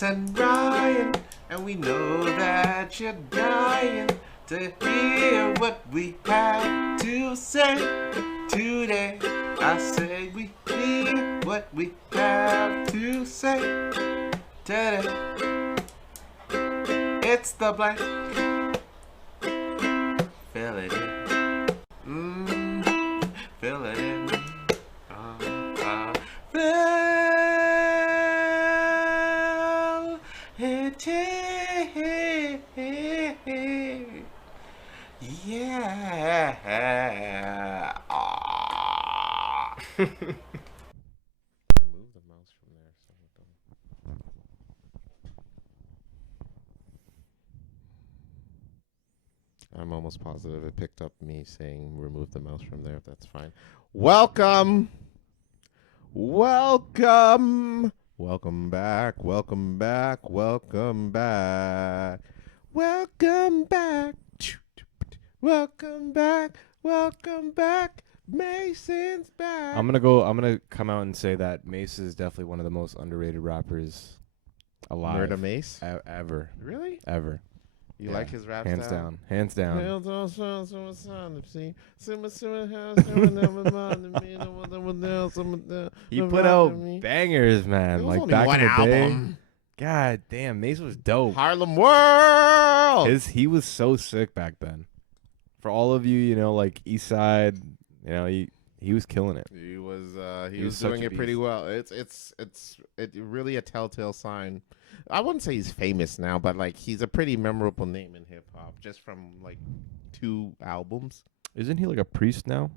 Mace and Ryan, and we know that you're dying to hear what we have to say today. I say we hear what we have to say today. It's the blank. Fill it in. Fill it in. Fill it in. Yeah. Remove the mouse from there. I'm almost positive it picked up me saying remove the mouse from there, if that's fine. Welcome back. Welcome back. Mason's back. I'm gonna come out and say that Mace is definitely one of the most underrated rappers alive. Murder Mace? Ever. Really? Ever. You like his rap Hands style? Hands down. He put out bangers, man. Like only back one in the album. day. God damn, Mace was dope. Harlem World. He was so sick back then. For all of you, like East Side, he was killing it. He was such doing a it pretty beast. well. It's really a telltale sign. I wouldn't say he's famous now, but like he's a pretty memorable name in hip hop just from like 2 albums. Isn't he like a priest now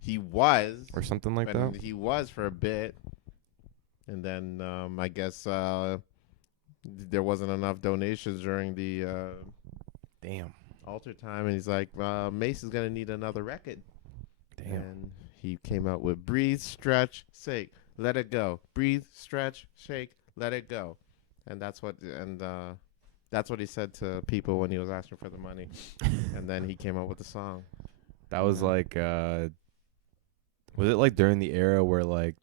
He was or something like and that? he was for a bit, and then I guess there wasn't enough donations during the Damn. altar time, and he's like, Mace is gonna need another record. Damn. And he came out with Breathe, Stretch, Shake, Let It Go. Breathe, Stretch, Shake, Let It Go. And that's what he said to people when he was asking for the money. And then he came out with the song. That was like was it like during the era where like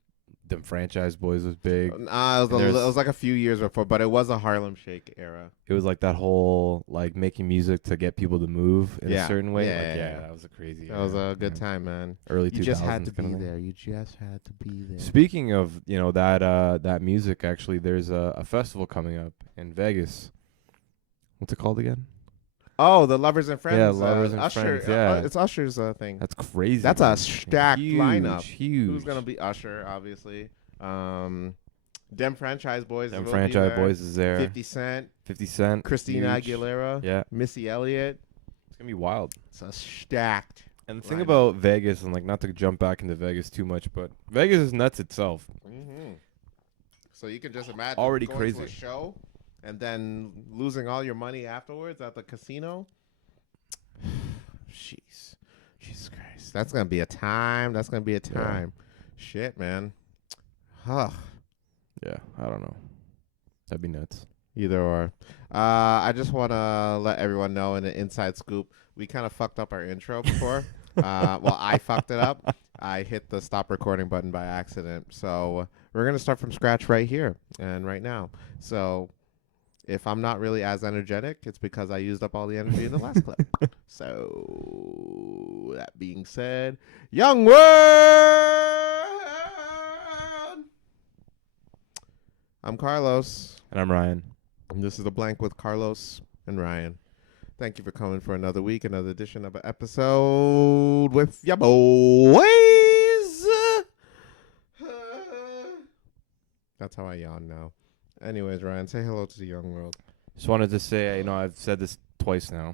the Franchise Boys was big? It was like a few years before, but it was a Harlem Shake era. It was like that whole like making music to get people to move in a certain way. Yeah. That was a crazy. That was era, a good time, man. Early 2000s. You just had to be kinda thing. there. You just had to be there. Speaking of that music, actually, there's a festival coming up in Vegas. What's it called again? Oh, the Lovers and Friends. Yeah, Lovers and Usher, Friends. Yeah, it's Usher's thing. that's crazy. That's man. a stacked lineup. Huge. Who's gonna be Usher? Obviously. Dem Franchise Boys. Them will be Franchise there. Boys is there. 50 Cent. 50 Cent. Christina huge. Aguilera. Yeah, Missy Elliott. it's gonna be wild. It's a stacked. And the thing lineup. about Vegas, and like not to jump back into Vegas too much, but Vegas is nuts itself. So you can just imagine Already going crazy. to a show and then losing all your money afterwards at the casino. Jeez, Jesus Christ, that's gonna be a time. Shit, man. Huh. Yeah, I don't know. That'd be nuts. Either or. I just want to let everyone know in an inside scoop, we kind of fucked up our intro before. Well, I fucked it up. I hit the stop recording button by accident. So we're going to start from scratch right here and right now. So if I'm not really as energetic, it's because I used up all the energy in the last clip. So that being said, Young World! I'm Carlos. And I'm Ryan. And this is The Blank with Carlos and Ryan. Thank you for coming for another week, another edition of an episode with ya boys. That's how I yawn now. Anyways, Ryan, say hello to the young world. Just wanted to say, I've said this twice now,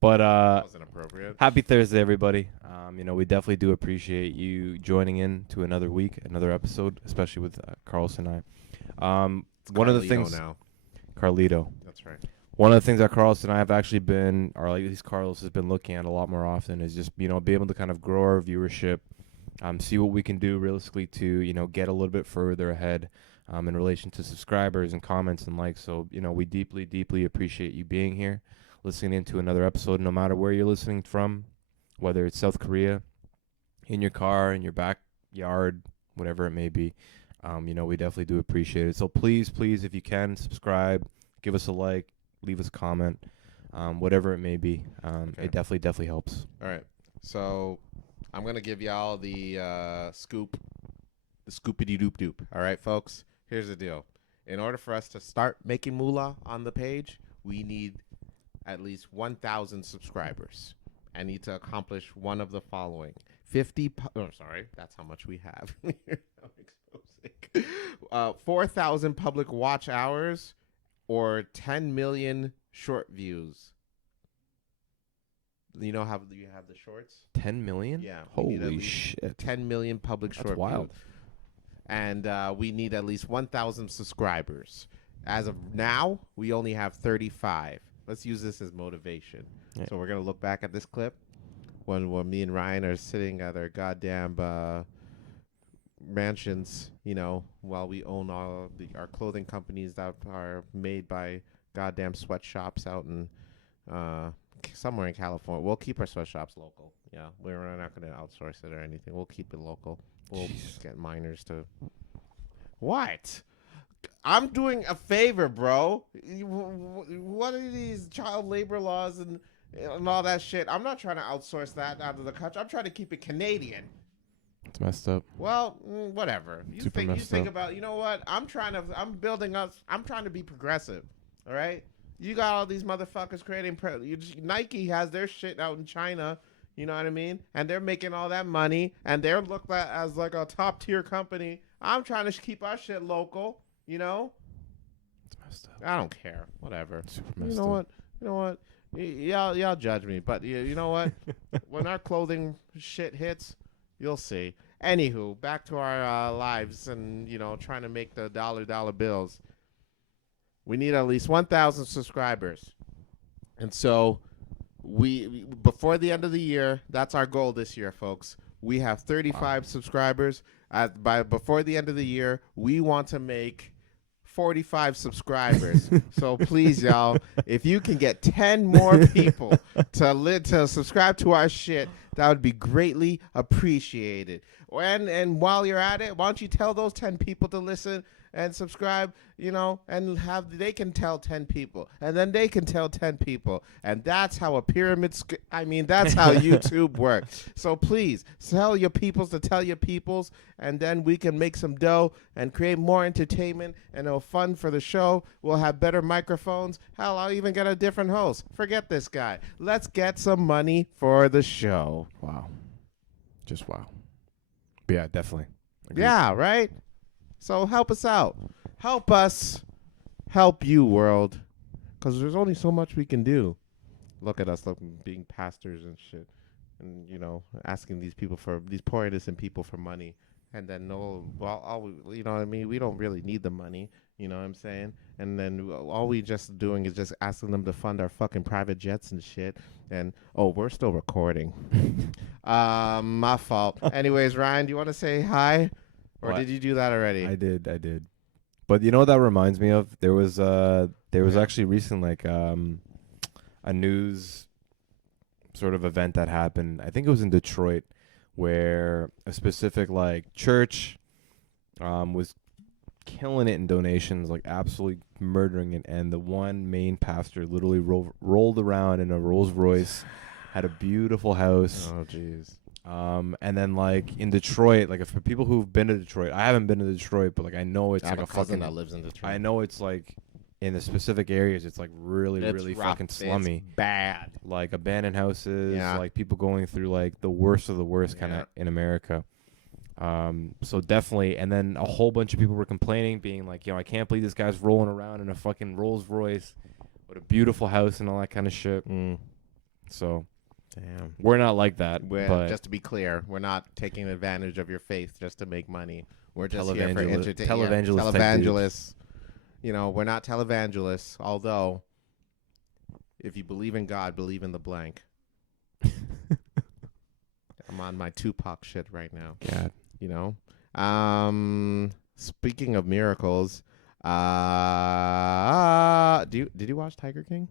but Wasn't appropriate. happy Thursday, everybody. We definitely do appreciate you joining in to another week, another episode, especially with Carlos and I. One of the things, now. Carlito. That's right. One of the things that Carlos and I have actually been, or at least Carlos has been looking at a lot more often, is just be able to kind of grow our viewership, see what we can do realistically to get a little bit further ahead in relation to subscribers and comments and likes. So we deeply appreciate you being here, listening into another episode, no matter where you're listening from, whether it's South Korea, in your car, in your backyard, whatever it may be. We definitely do appreciate it. So please, if you can, subscribe, give us a like, leave us a comment, whatever it may be. Okay. It definitely helps. All right. So I'm going to give y'all the scoop, the scoopity doop doop. All right, folks? Here's the deal. In order for us to start making moolah on the page, we need at least 1,000 subscribers. I need to accomplish one of the following. 50 that's how much we have. I'm exposing. 4,000 public watch hours or 10 million short views. You know how you have the shorts? 10 million? Yeah. we need at Holy least shit. 10 million public That's short wild. views. And we need at least 1,000 subscribers. As of now, we only have 35. Let's use this as motivation. Yeah. So we're going to look back at this clip when me and Ryan are sitting at our goddamn mansions, while we own all our clothing companies that are made by goddamn sweatshops out in somewhere in California. We'll keep our sweatshops local. Yeah, we're not going to outsource it or anything. We'll keep it local. We'll get miners to... What? I'm doing a favor, bro. What are these child labor laws and all that shit? I'm not trying to outsource that out of the country. I'm trying to keep it Canadian. It's messed up. Well, whatever. You Super think messed up. about, you know what? I'm trying to be progressive. All right? You got all these motherfuckers creating Nike has their shit out in China, you know what I mean? And they're making all that money and they're looked at as like a top tier company. I'm trying to keep our shit local, It's messed up. I don't care. Whatever. Super You messed know up. what? Y'all judge me, but you know what? When our clothing shit hits, you'll see. Anywho, back to our lives and, trying to make the dollar bills. We need at least 1,000 subscribers. And so we before the end of the year, that's our goal this year, folks. We have 35 subscribers. Before the end of the year, we want to make 45 subscribers. So please, y'all, if you can get 10 more people to subscribe to our shit, that would be greatly appreciated. And while you're at it, why don't you tell those 10 people to listen and subscribe, and they can tell 10 people, and then they can tell 10 people, and that's how a pyramid. That's how YouTube works. So please tell your peoples to tell your peoples, and then we can make some dough and create more entertainment, and it'll fun for the show. We'll have better microphones. Hell, I'll even get a different host. Forget this guy. Let's get some money for the show. Wow. Just wow. But yeah, definitely. Agreed. Yeah, right? So help us out. Help us help you, world. Because there's only so much we can do. Look at us being pastors and shit. And, asking these poor innocent people for money. And then, you know what I mean? We don't really need the money. You know what I'm saying? And then all we just doing is just asking them to fund our fucking private jets and shit. And, we're still recording. My fault. Anyways, Ryan, do you want to say hi? Or did you do that already? I did. But you know what that reminds me of? There was actually recent a news sort of event that happened. I think it was in Detroit where a specific church was killing it in donations, absolutely murdering it, and the one main pastor literally rolled around in a Rolls Royce, had a beautiful house. Oh jeez. And then in Detroit, for people who've been to Detroit, I haven't been to Detroit, but I know it's I have a a cousin fucking. that lives in Detroit. I know it's in the specific areas, it's really It's really rough. fucking slummy. It's bad. Abandoned houses, Yeah. People going through the worst of the worst kind of in America. So definitely, and then a whole bunch of people were complaining, being I can't believe this guy's rolling around in a fucking Rolls Royce with a beautiful house and all that kind of shit. So. Damn. We're not like that. But Just to be clear, we're not taking advantage of your faith just to make money. We're just here for Televangelist- entertainment. televangelist type Televangelists. We're not televangelists, although if you believe in God, believe in the blank. I'm on my Tupac shit right now. God. Speaking of miracles, did you watch Tiger King?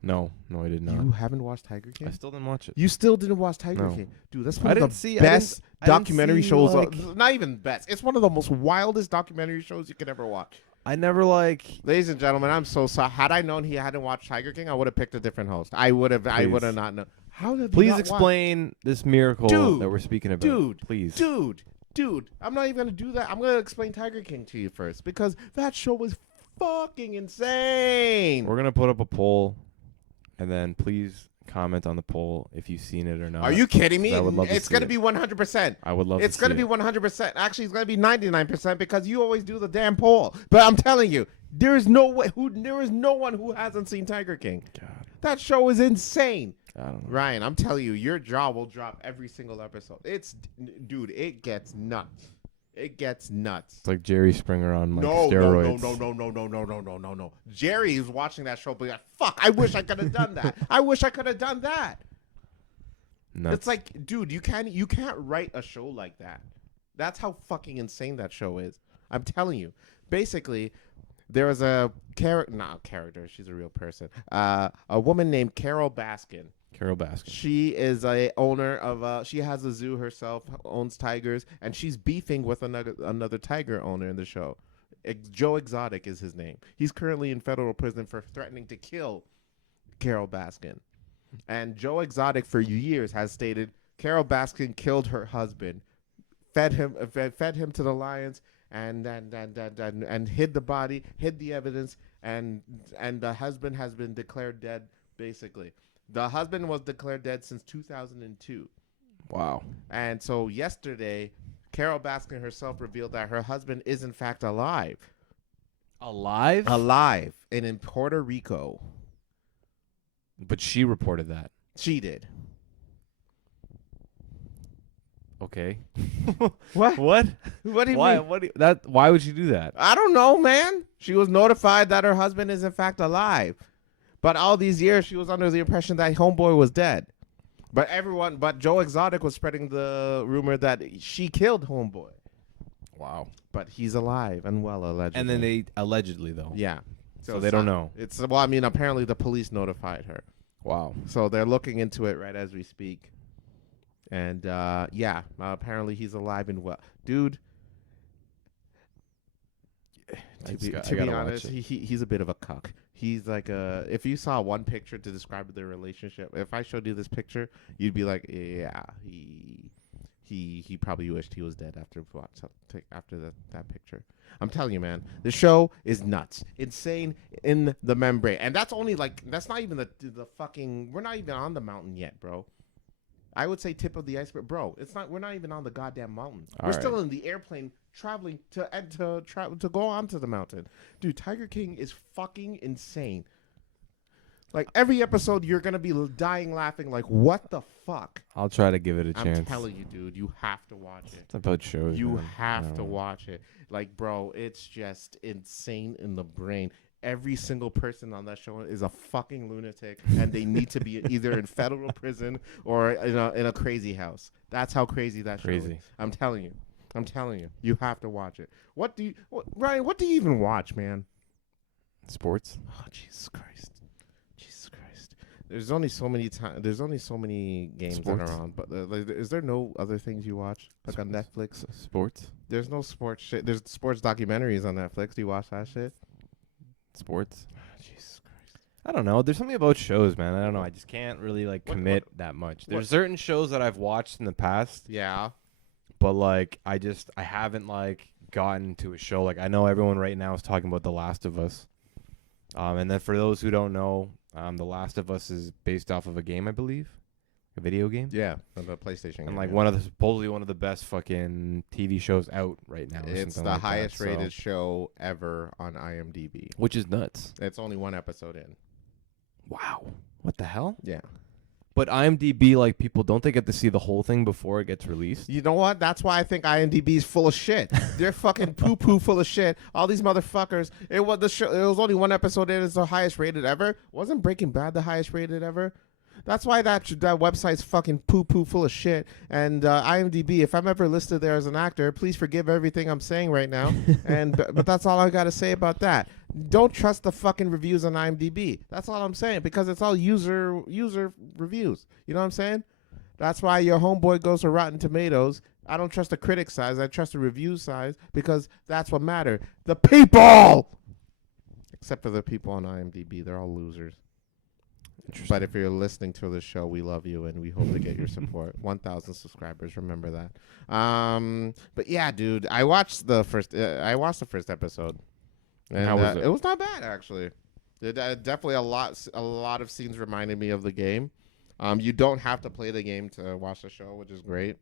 No, I did not. You haven't watched Tiger King? I still didn't watch it. You still didn't watch Tiger No. King? Dude, that's I one of didn't the see- I best I didn't documentary see, shows. like- Not even best. It's one of the most wildest documentary shows you could ever watch. I never like. Ladies and gentlemen, I'm so sorry. Had I known he hadn't watched Tiger King, I would have picked a different host. I would have not known. How did Please explain this miracle Dude, that we're speaking about. dude, Please. Dude, I'm not even going to do that. I'm going to explain Tiger King to you first because that show was fucking insane. We're gonna put up a poll, and then please comment on the poll if you've seen it or not. Are you kidding me? I would love to It's see going to it. be 100%. I would love. It's going to be 100%. Actually, it's going to be 99% because you always do the damn poll. But I'm telling you, there is no one who hasn't seen Tiger King. God, That show is insane. I don't know. Ryan, I'm telling you, your jaw will drop every single episode. Dude, it gets nuts. It gets nuts. It's like Jerry Springer on like No. steroids. Jerry is watching that show, but like, fuck, I wish I could have done that. I wish I could have done that. Nuts. It's like, dude, you can't write a show like that. That's how fucking insane that show is. I'm telling you. Basically, there was a character. She's a real person. A woman named Carole Baskin. Carole Baskin. She is a owner of she has a zoo herself, owns tigers, and she's beefing with another tiger owner in the show. Joe Exotic is his name. He's currently in federal prison for threatening to kill Carole Baskin. And Joe Exotic for years has stated Carole Baskin killed her husband, fed him to the lions, and hid the body, hid the evidence, and the husband has been declared dead. Basically, the husband was declared dead since 2002. Wow. And so yesterday, Carole Baskin herself revealed that her husband is in fact alive. Alive? Alive and in Puerto Rico. But she reported that. She did. Okay. What? What? What do you Why? mean? Why would you do that? I don't know, man. She was notified that her husband is in fact alive. But all these years, she was under the impression that homeboy was dead. But Joe Exotic was spreading the rumor that she killed homeboy. Wow. But he's alive and well, allegedly. And then they allegedly though. Yeah. So they don't know. Apparently the police notified her. Wow. So they're looking into it right as we speak. And apparently he's alive and well. Dude, to be honest, he's a bit of a cuck. He's like if you saw one picture to describe their relationship, if I showed you this picture, you'd be like, yeah, he probably wished he was dead after that picture. I'm telling you, man, the show is nuts, insane in the membrane, and that's not even the fucking. We're not even on the mountain yet, bro. I would say tip of the iceberg, bro. We're not even on the goddamn mountain. We're still in the airplane traveling to go onto the mountain. Dude, Tiger King is fucking insane. Like every episode, you're gonna be dying laughing. Like, what the fuck? I'll try to give it a chance. I'm telling you, dude, you have to watch it. It's about shows. You man. have to watch it. Like, bro, it's just insane in the brain. Every single person on that show is a fucking lunatic, and they need to be either in federal prison or in a crazy house. That's how crazy that show is. I'm telling you, you have to watch it. Ryan? What do you even watch, man? Sports. Oh, Jesus Christ! There's only so many There's only so many games that are on. But is there no other things you watch like on Netflix? Sports. There's no sports shit. There's sports documentaries on Netflix. Do you watch that shit? Sports. Jesus Christ. I don't know. There's something about shows, man. I don't know. I just can't really commit that much. There's certain shows that I've watched in the past. Yeah. But I haven't gotten to a show. I know everyone right now is talking about The Last of Us. And then for those who don't know, The Last of Us is based off of a game, I believe. A video game? Yeah, the PlayStation game. And supposedly one of the best fucking TV shows out right now. It's the highest rated show ever on IMDb. Which is nuts. It's only one episode in. Wow. What the hell? Yeah. But IMDb, people, don't they get to see the whole thing before it gets released? You know what? That's why I think IMDb is full of shit. They're fucking poo-poo full of shit. All these motherfuckers. It was only one episode in. It's the highest rated ever. Wasn't Breaking Bad the highest rated ever? That's why that website's fucking poo full of shit. And IMDb, if I'm ever listed there as an actor, please forgive everything I'm saying right now. But that's all I got to say about that. Don't trust the fucking reviews on IMDb. That's all I'm saying, because it's all user reviews. You know what I'm saying? That's why your homeboy goes to Rotten Tomatoes. I don't trust the critic size. I trust the review size, because that's what matters. The people! Except for the people on IMDb. They're all losers. But if you're listening to the show, we love you, and we hope to get your support. 1,000 subscribers. Remember that. But yeah, dude, I watched the first episode. And how was it? It was not bad, actually. Definitely a lot of scenes reminded me of the game. You don't have to play the game to watch the show, which is great,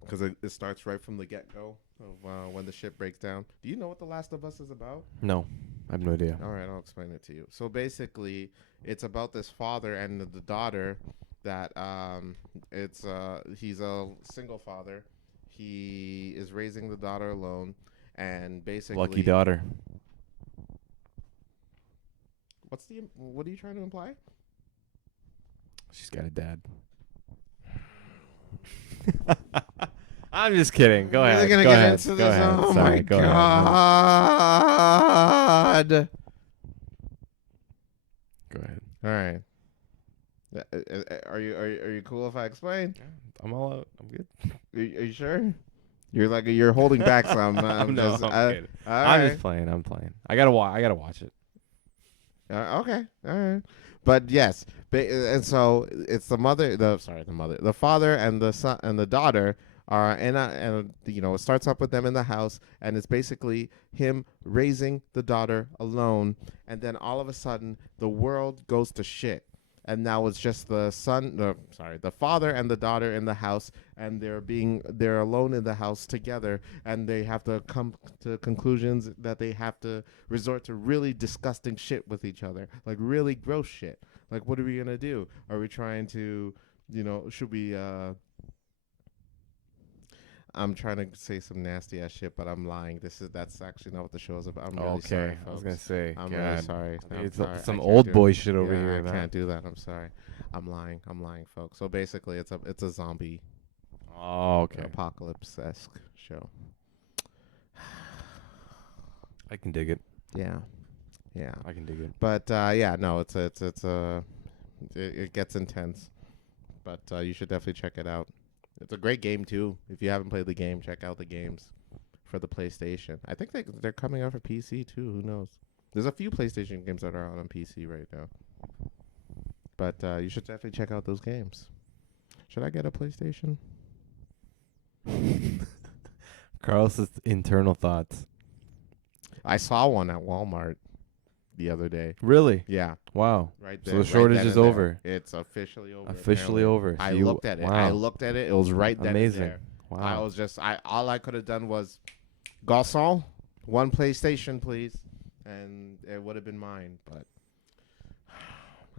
because it starts right from the get-go of when the ship breaks down. Do you know what The Last of Us is about? No, I have no idea. All right, I'll explain it to you. So basically, it's about this father and the daughter that he's a single father. He is raising the daughter alone, and basically Lucky daughter. What are you trying to imply? She's got a dad. I'm just kidding. Go ahead. We're gonna Go get ahead. into Go this. ahead. Oh Sorry, my go ahead. god! Go ahead. All right. Are you cool if I explain? I'm all out. I'm good. Are you sure? You're holding back some. I'm just kidding. all I'm right. just playing. I'm playing. I gotta watch it. Okay, all right, but yes, and so it's the father and the son and the daughter are and it starts up with them in the house, and it's basically him raising the daughter alone, and then all of a sudden the world goes to shit, and now it's just the father and the daughter in the house, and they're alone in the house together, and they have to come to conclusions that they have to resort to really disgusting shit with each other, like really gross shit. Like, what are we gonna do? Are we trying to, should we? I'm trying to say some nasty ass shit, but I'm lying. That's actually not what the show is about. I'm really sorry, folks. I was gonna say. I'm God. really sorry. It's sorry. some I old can't boy do shit over yeah, here. I man. can't do that. I'm sorry. I'm lying, folks. So basically, it's a zombie Oh, okay. apocalypse-esque show. I can dig it. Yeah. I can dig it. But no, it gets intense. But you should definitely check it out. It's a great game too. If you haven't played the game, check out the games for the PlayStation. I think they're coming out for PC too. Who knows? There's a few PlayStation games that are out on PC right now. But you should definitely check out those games. Should I get a PlayStation? Carlos's internal thoughts. I saw one at Walmart the other day. Really? Yeah. Wow. Right there. So the shortage is over. It's officially over. Officially over. So I looked at it. Wow. I looked at it. It was right then Amazing. and there. Wow. I was just all I could have done was, Garçon, one PlayStation, please, and it would have been mine. But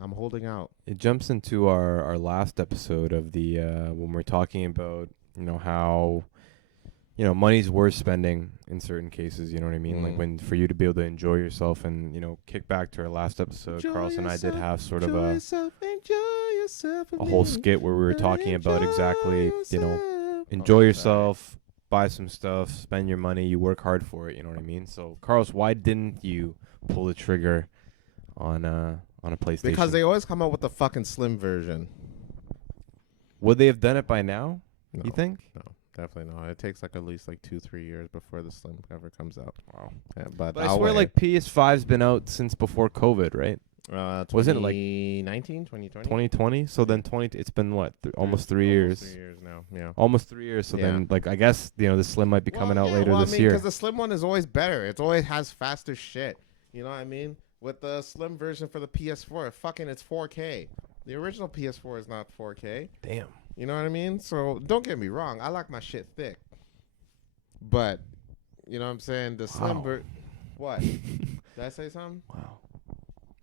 I'm holding out. It jumps into our last episode of the when we're talking about how money's worth spending in certain cases. You know what I mean? Like when for you to be able to enjoy yourself and kick back to our last episode, Carlos and I did have sort of a whole skit where we were talking about exactly enjoy yourself, buy some stuff, spend your money, you work hard for it. You know what I mean? So Carlos, why didn't you pull the trigger on a PlayStation? Because they always come out with the fucking slim version. Would they have done it by now? No, you think? No, definitely not. It takes at least 2-3 years before the slim ever comes out. Wow. Yeah, but I swear PS5's been out since before COVID, right? Wasn't it like 2019, 2020? 2020? So then it's been what? Almost 3 years. 3 years now. Yeah. Almost 3 years. So then I guess the slim might be coming out later this year. Because the slim one is always better. It always has faster shit. You know what I mean? With the slim version for the PS4, it's 4K. The original PS4 is not 4K. Damn. You know what I mean? So don't get me wrong. I like my shit thick. But, you know what I'm saying? The slim What? Did I say something? Wow.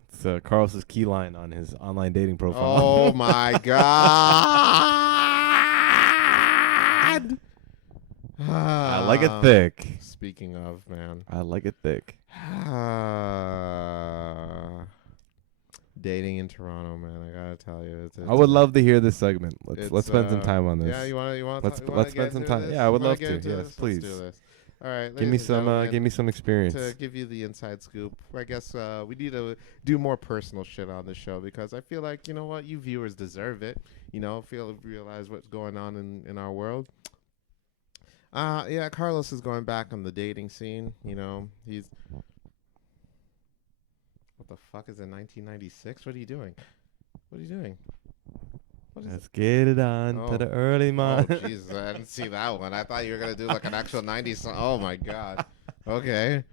It's Carlos's key line on his online dating profile. Oh, my God. I like it thick. Speaking of, man. I like it thick. dating in Toronto, man. I gotta tell you, I would love to hear this segment. Let's spend some time on this. Yeah, Let's spend some time. Yeah, I would love to. Yes, please. Let's do this. All right, Give me some experience. To give you the inside scoop. I guess we need to do more personal shit on the show because I feel like, you know what, you viewers deserve it. You know, realize what's going on in our world. Yeah, Carlos is going back on the dating scene. You know, he's. What the fuck is it? 1996? What are you doing? What are you doing? Let's get it on to the early morning. Oh, Jesus, I didn't see that one. I thought you were gonna do like an actual 90s song. Oh my God. Okay.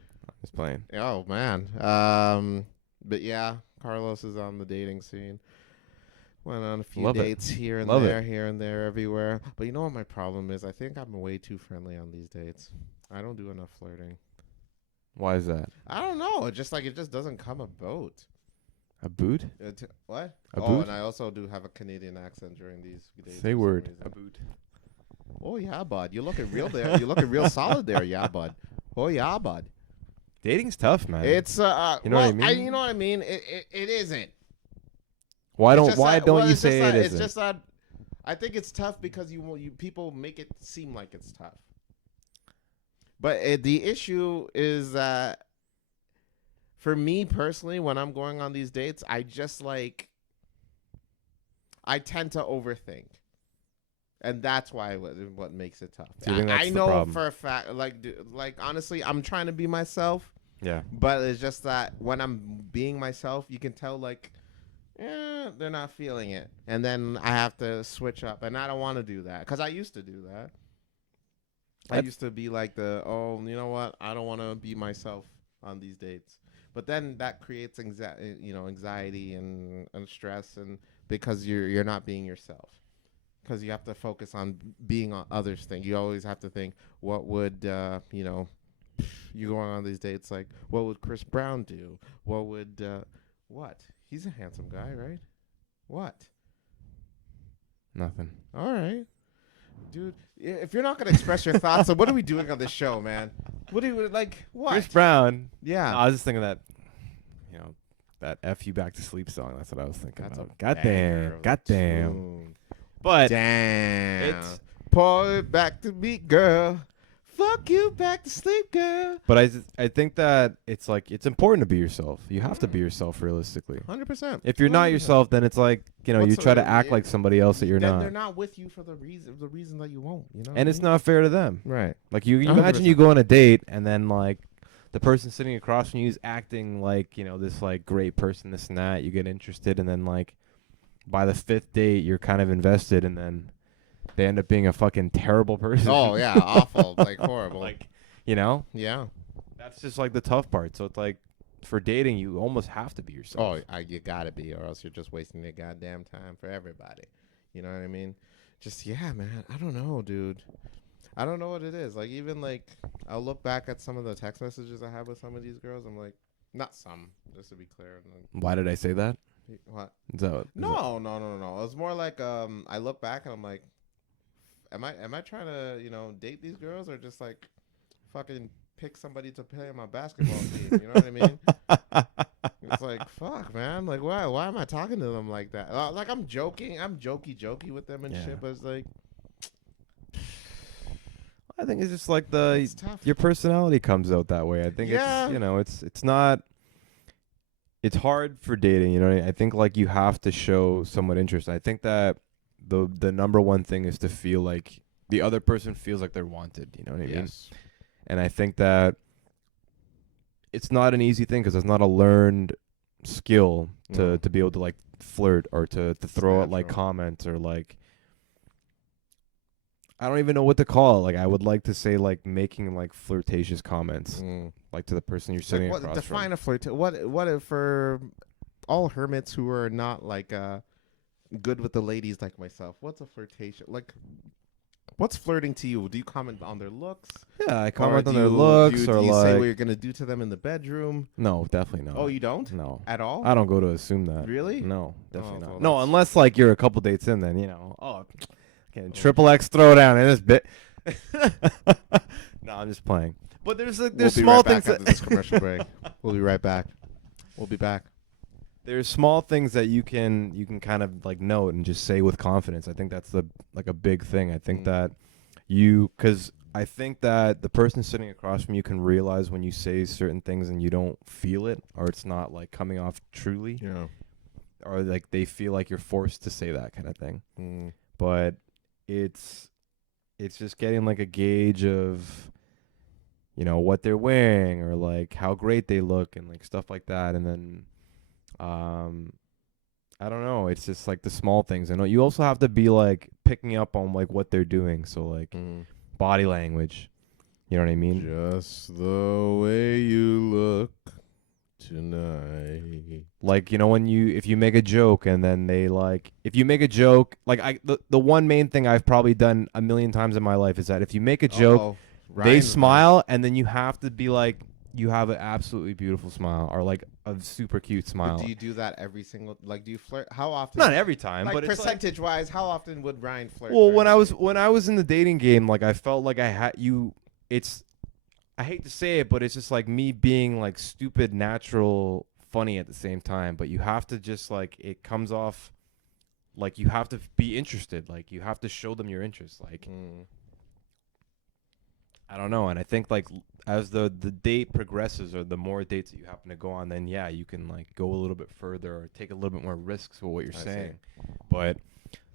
Just playing. Oh man. But yeah, Carlos is on the dating scene. Went on a few dates here and there, everywhere. But you know what my problem is? I think I'm way too friendly on these dates. I don't do enough flirting. Why is that? I don't know. It just doesn't come about. A boot? What? Boot? And I also do have a Canadian accent during these days. Say word. A boot. Oh yeah, bud. You're looking real there. You're looking real solid there, yeah, bud. Oh yeah, bud. Dating's tough, man. It's you know what I mean? You know what I mean? It isn't. Why don't you say it isn't? It's just that I think it's tough because you people make it seem like it's tough. But the issue is that for me personally, when I'm going on these dates, I tend to overthink. And that's why what makes it tough. I know for a fact, like honestly, I'm trying to be myself. Yeah. But it's just that when I'm being myself, you can tell they're not feeling it. And then I have to switch up. And I don't want to do that because I used to do that. I used to be like you know what? I don't want to be myself on these dates. But then that creates anxiety and stress, and because you're not being yourself, because you have to focus on being on others' thing. You always have to think, what would you going on these dates, like what would Chris Brown do? What would what? He's a handsome guy, right? What? Nothing. All right. Dude, if you're not going to express your thoughts, then what are we doing on this show, man? What do you, what? Chris Brown. Yeah. No, I was just thinking that, that F You Back to Sleep song. That's what I was thinking about. Goddamn. But. Damn. Pull it back to me, girl. Fuck you back to sleep, girl. But I think that it's important to be yourself. You have to be yourself realistically. 100%. If you're not yourself, then it's like, you try to act like somebody else that you're then not. They're not with you for the reason that you won't, And it's not fair to them. Right. Like you imagine you go on a date and then like the person sitting across from you is acting like, this like great person, this and that. You get interested, and then like by the 5th date you're kind of invested, and then they end up being a fucking terrible person. Oh yeah, awful, like horrible. Like, Yeah. That's just like the tough part. So it's like for dating, you almost have to be yourself. Oh, you gotta be, or else you're just wasting your goddamn time for everybody. You know what I mean? Just man. I don't know, dude. I don't know what it is. Like even like I'll look back at some of the text messages I have with some of these girls. I'm like, not some, just to be clear. Why did I say that? What? No. It was more like I look back and I'm like, am I trying to date these girls, or just like fucking pick somebody to play on my basketball team? You know what I mean? It's like, fuck, man. Like, why am I talking to them like that? Like I'm joking. I'm jokey with them and shit. But it's like, I think it's just like your personality comes out that way. I think it's not. It's hard for dating, I think like you have to show somewhat interest. I think that the number one thing is to feel like the other person feels like they're wanted. You know what I mean? And I think that it's not an easy thing because it's not a learned skill to be able to like flirt or to throw out like comments or like, I don't even know what to call it. Like I would like to say like making like flirtatious comments like to the person you're sitting across from. Define a flirt. What if for all hermits who are not like good with the ladies like myself, what's a flirtation? Like what's flirting to you? Do you comment on their looks? Yeah, I comment on their looks. Do you say what you're gonna do to them in the bedroom? No, definitely not. Oh, you don't? No. At all? I don't go to assume that. Really? No, definitely not. Well, no, unless like you're a couple dates in, then triple X throwdown in this bit. No, I'm just playing. But there's small things. After this commercial break. We'll be right back. We'll be back. there's small things that you can kind of like note and just say with confidence. I think that's the like a big thing. I think that because I think that the person sitting across from you can realize when you say certain things and you don't feel it, or it's not like coming off truly, Yeah. or like they feel like you're forced to say that kind of thing. Mm. But it's just getting like a gauge of what they're wearing or like how great they look and like stuff like that, and then I don't know, it's just like the small things. I know you also have to be like picking up on like what they're doing, so like body language, you know what I mean? Just the way you look tonight. Like, when if you make a joke and then they like, if you make a joke, like the one main thing I've probably done a million times in my life is that if you make a joke, they smile, and then you have to be like, you have an absolutely beautiful smile or like a super cute smile. But do you do that every single, like, do you flirt? How often? Not every time, like, but percentage wise, how often would Ryan flirt? Well, when I was in the dating game, like I felt like I had it's, I hate to say it, but it's just like me being like stupid, natural, funny at the same time. But you have to just like, it comes off like you have to be interested. Like you have to show them your interest. Like, I don't know. And I think like as the date progresses or the more dates that you happen to go on, then yeah, you can like go a little bit further or take a little bit more risks with what you're saying. But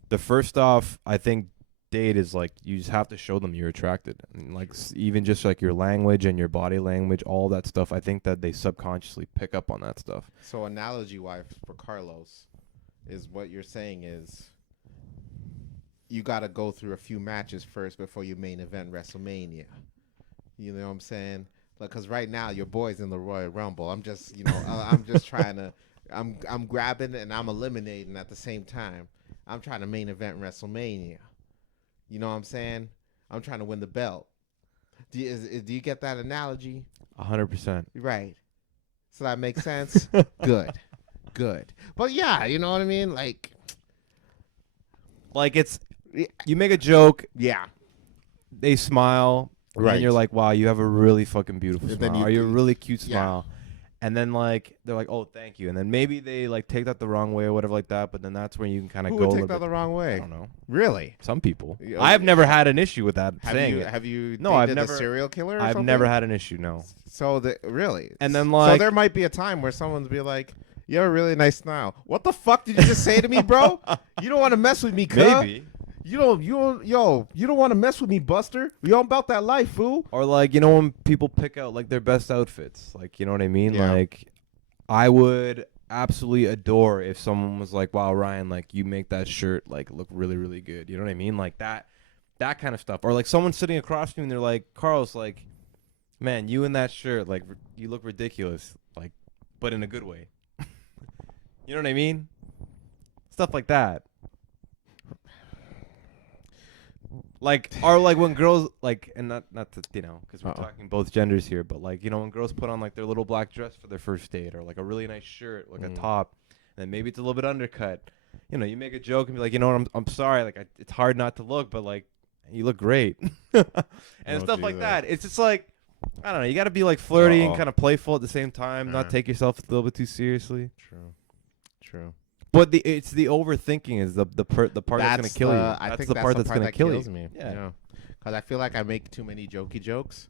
the first off, I think date is like you just have to show them you're attracted, and like even just like your language and your body language, all that stuff. I think that they subconsciously pick up on that stuff. So analogy wise for Carlos, is what you're saying is you got to go through a few matches first before you main event WrestleMania. You know what I'm saying? Because right now your boy's in the Royal Rumble. I'm just I'm just trying to I'm grabbing and I'm eliminating at the same time. I'm trying to main event WrestleMania. You know what I'm saying? I'm trying to win the belt. Do you get that analogy? 100%. Right. So that makes sense? Good. But yeah, you know what I mean? Like it's, you make a joke. Yeah. They smile. Right. And you're like, wow, you have a really fucking beautiful smile. Or you have a really cute smile. Yeah. And then like they're like, oh, thank you. And then maybe they like take that the wrong way or whatever like that. But then that's when you can kind of go. Who would take that the wrong way? I don't know. Really? Some people. I've never had an issue with that. Have you? No, I've never. A serial killer. Or I've something? Never had an issue. No. So really. And then like, so there might be a time where someone's be like, you have a really nice smile. What the fuck did you just say to me, bro? You don't want to mess with me, cuz. Maybe. You don't want to mess with me, Buster. We all about that life, fool. Or like, when people pick out like their best outfits, like, you know what I mean? Yeah. Like, I would absolutely adore if someone was like, wow, Ryan, like you make that shirt like look really, really good. You know what I mean? Like that kind of stuff. Or like someone sitting across from you and they're like, Carlos, like, man, you in that shirt, like you look ridiculous, like, but in a good way. You know what I mean? Stuff like that. Like, or like when girls like, and not to, because we're talking both genders here, but like, when girls put on like their little black dress for their first date, or like a really nice shirt, like a top, and then maybe it's a little bit undercut. You make a joke and be like, I'm sorry, like it's hard not to look, but like you look great, and stuff like that. It's just like, I don't know, you got to be like flirty and kind of playful at the same time, not take yourself a little bit too seriously. True. But it's the overthinking is the part that's gonna kill you. I think the part that's gonna kill me. Yeah. Because I feel like I make too many jokey jokes.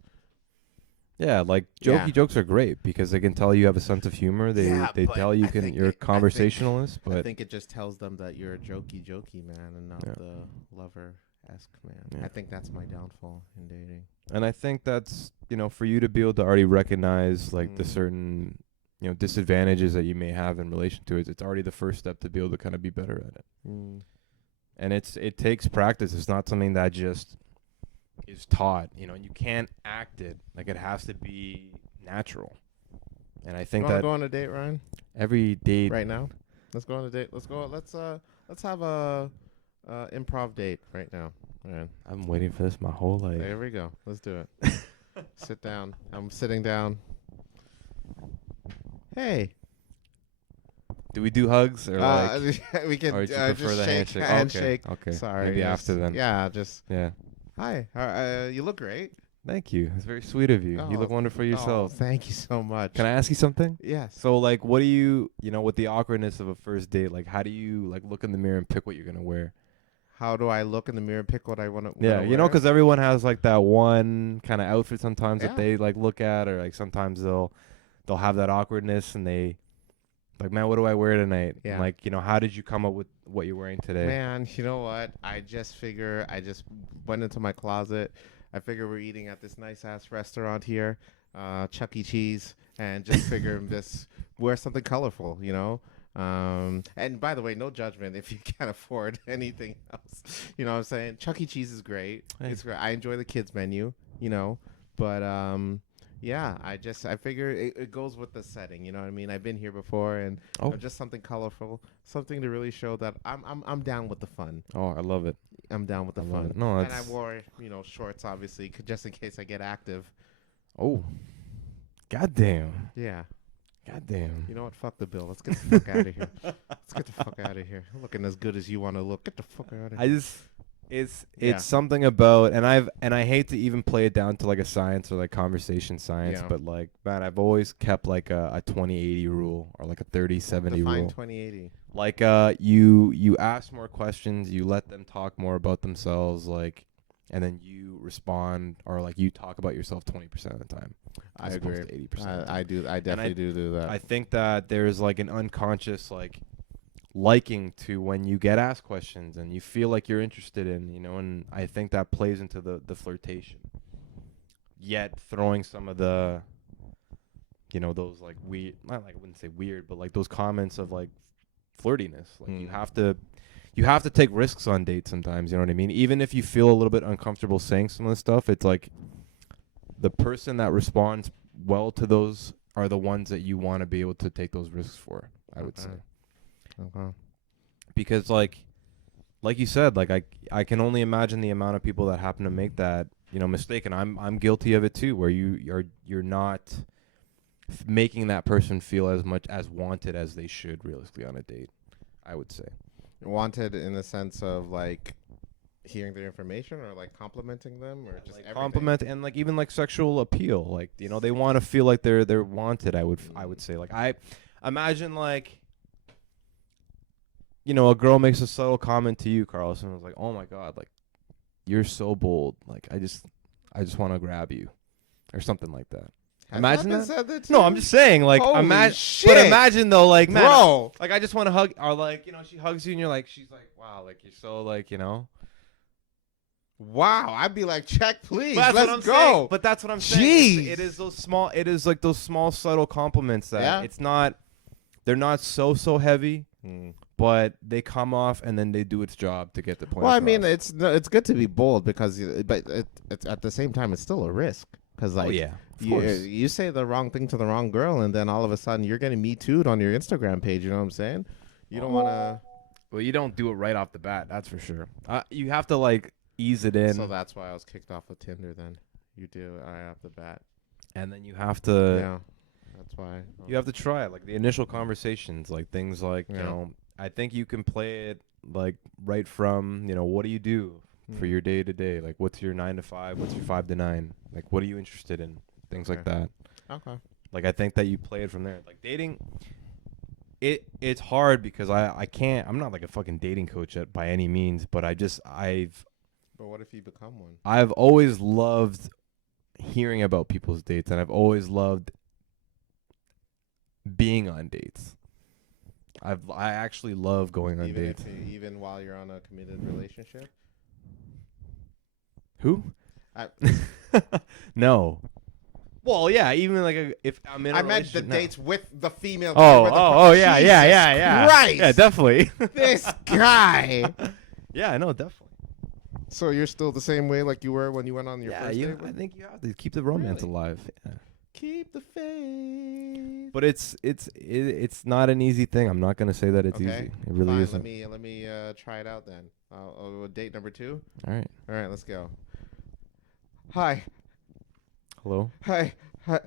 Yeah, like jokey jokes are great because they can tell you have a sense of humor. They tell you're a conversationalist. But I think it just tells them that you're a jokey man and not the lover-esque man. Yeah. I think that's my downfall in dating. And I think that's for you to be able to already recognize like the certain disadvantages that you may have in relation to it. It's already the first step to be able to kind of be better at it. And it takes practice. It's not something that just is taught, and you can't act it. Like it has to be natural. And I think that go on a date, Ryan? Every date right now. Let's go on a date. Let's have a improv date right now. Ryan. I've been waiting for this my whole life. There we go. Let's do it. Sit down. I'm sitting down. Hey. Do we do hugs or like? We can or just the handshake. Okay. Sorry. Maybe after then. Yeah. Just. Yeah. Hi. You look great. Thank you. It's very sweet of you. You look Oh, wonderful oh, yourself. thank you so much. Can I ask you something? Yes. So like, what do you, with the awkwardness of a first date, like, how do you like look in the mirror and pick what you're gonna wear? How do I look in the mirror and pick what I want to Yeah, wear? because everyone has like that one kind of outfit sometimes that Yeah. they like look at, or like sometimes they'll have that awkwardness and they like, man, what do I wear tonight? And, Yeah. like, how did you come up with what you're wearing today? Man, you know what? I just went into my closet. I figure we're eating at this nice ass restaurant here, Chuck E. Cheese, and just figure just wear something colorful, And by the way, no judgment if you can't afford anything else. You know what I'm saying? Chuck E. Cheese is great. Hey. It's great. I enjoy the kids menu, but yeah, I figure it goes with the setting. You know what I mean? I've been here before, and just something colorful, something to really show that I'm down with the fun. Oh, I love it. I'm down with the fun. No, and I wore shorts obviously just in case I get active. Oh, goddamn. Yeah. Goddamn. You know what? Fuck the bill. Let's get the fuck out of here. Let's get the fuck out of here. Looking as good as you want to look. Get the fuck out of here. It's something about, and I hate to even play it down to like a science or like conversation science, but like, man, I've always kept like a 20-80 rule or like a 30-70 Define rule. 20-80. Like you ask more questions, you let them talk more about themselves, like, and then you respond or like you talk about yourself 20% of the time. I agree. 80%. I do. I definitely do that. I think that there's like an unconscious like liking to when you get asked questions and you feel like you're interested in, and I think that plays into the flirtation. Yet throwing some of the, those like weird, not like I wouldn't say weird, but like those comments of like flirtiness. Like you have to take risks on dates sometimes, you know what I mean? Even if you feel a little bit uncomfortable saying some of this stuff, it's like the person that responds well to those are the ones that you want to be able to take those risks for, I would say. Okay. Because like you said, like I can only imagine the amount of people that happen to make that, mistake, and I'm guilty of it too, where you're not making that person feel as much as wanted as they should realistically on a date, I would say. Wanted in the sense of like hearing their information or like complimenting them or just like compliment and like even like sexual appeal, like they want to feel like they're wanted. I would say, like, I imagine like a girl makes a subtle comment to you, Carlos, and I was like, oh my god, like you're so bold, like I just want to grab you or something like that. Imagine that. No, I'm just saying, like, imagine. But imagine though, like, man, bro, like I just want to hug, or like, she hugs you and you're like, she's like, wow, like you're so like, Wow, I'd be like, check, please, let's go. Saying. But that's what I'm saying. Jeez. It is those small. It is like those small, subtle compliments that it's not. They're not so heavy, but they come off and then they do its job to get the point. Well, across. I mean, it's good to be bold because, but it's at the same time, it's still a risk because, like, you say the wrong thing to the wrong girl, and then all of a sudden you're getting Me Too'd on your Instagram page. You know what I'm saying? You don't want to. Well, you don't do it right off the bat. That's for sure. You have to like ease it in. So that's why I was kicked off of Tinder. Then you do it right off the bat, and then you have to. Yeah, that's why you have to try it. Like the initial conversations, like things like I think you can play it like right from what do you do for your day to day? Like what's your 9 to 5? What's your 5 to 9? Like what are you interested in? Things like that. Okay. Like I think that you play it from there. Like dating. It's hard because I'm not like a fucking dating coach by any means, but But what if you become one? I've always loved hearing about people's dates, and I've always loved being on dates. I actually love going on dates. Even while you're on a committed relationship? Who? No. Well, yeah, even like if I'm in a meant the dates with the female. Oh, yeah. Christ. Yeah, definitely. This guy. Yeah, I know, definitely. So you're still the same way like you were when you went on your first date? I think you have to keep the romance alive. Yeah. Keep the faith. But it's not an easy thing. I'm not gonna say that it's easy. It really isn't. Let me try it out then. Date number 2. All right, let's go. Hi. Hello. Hi. How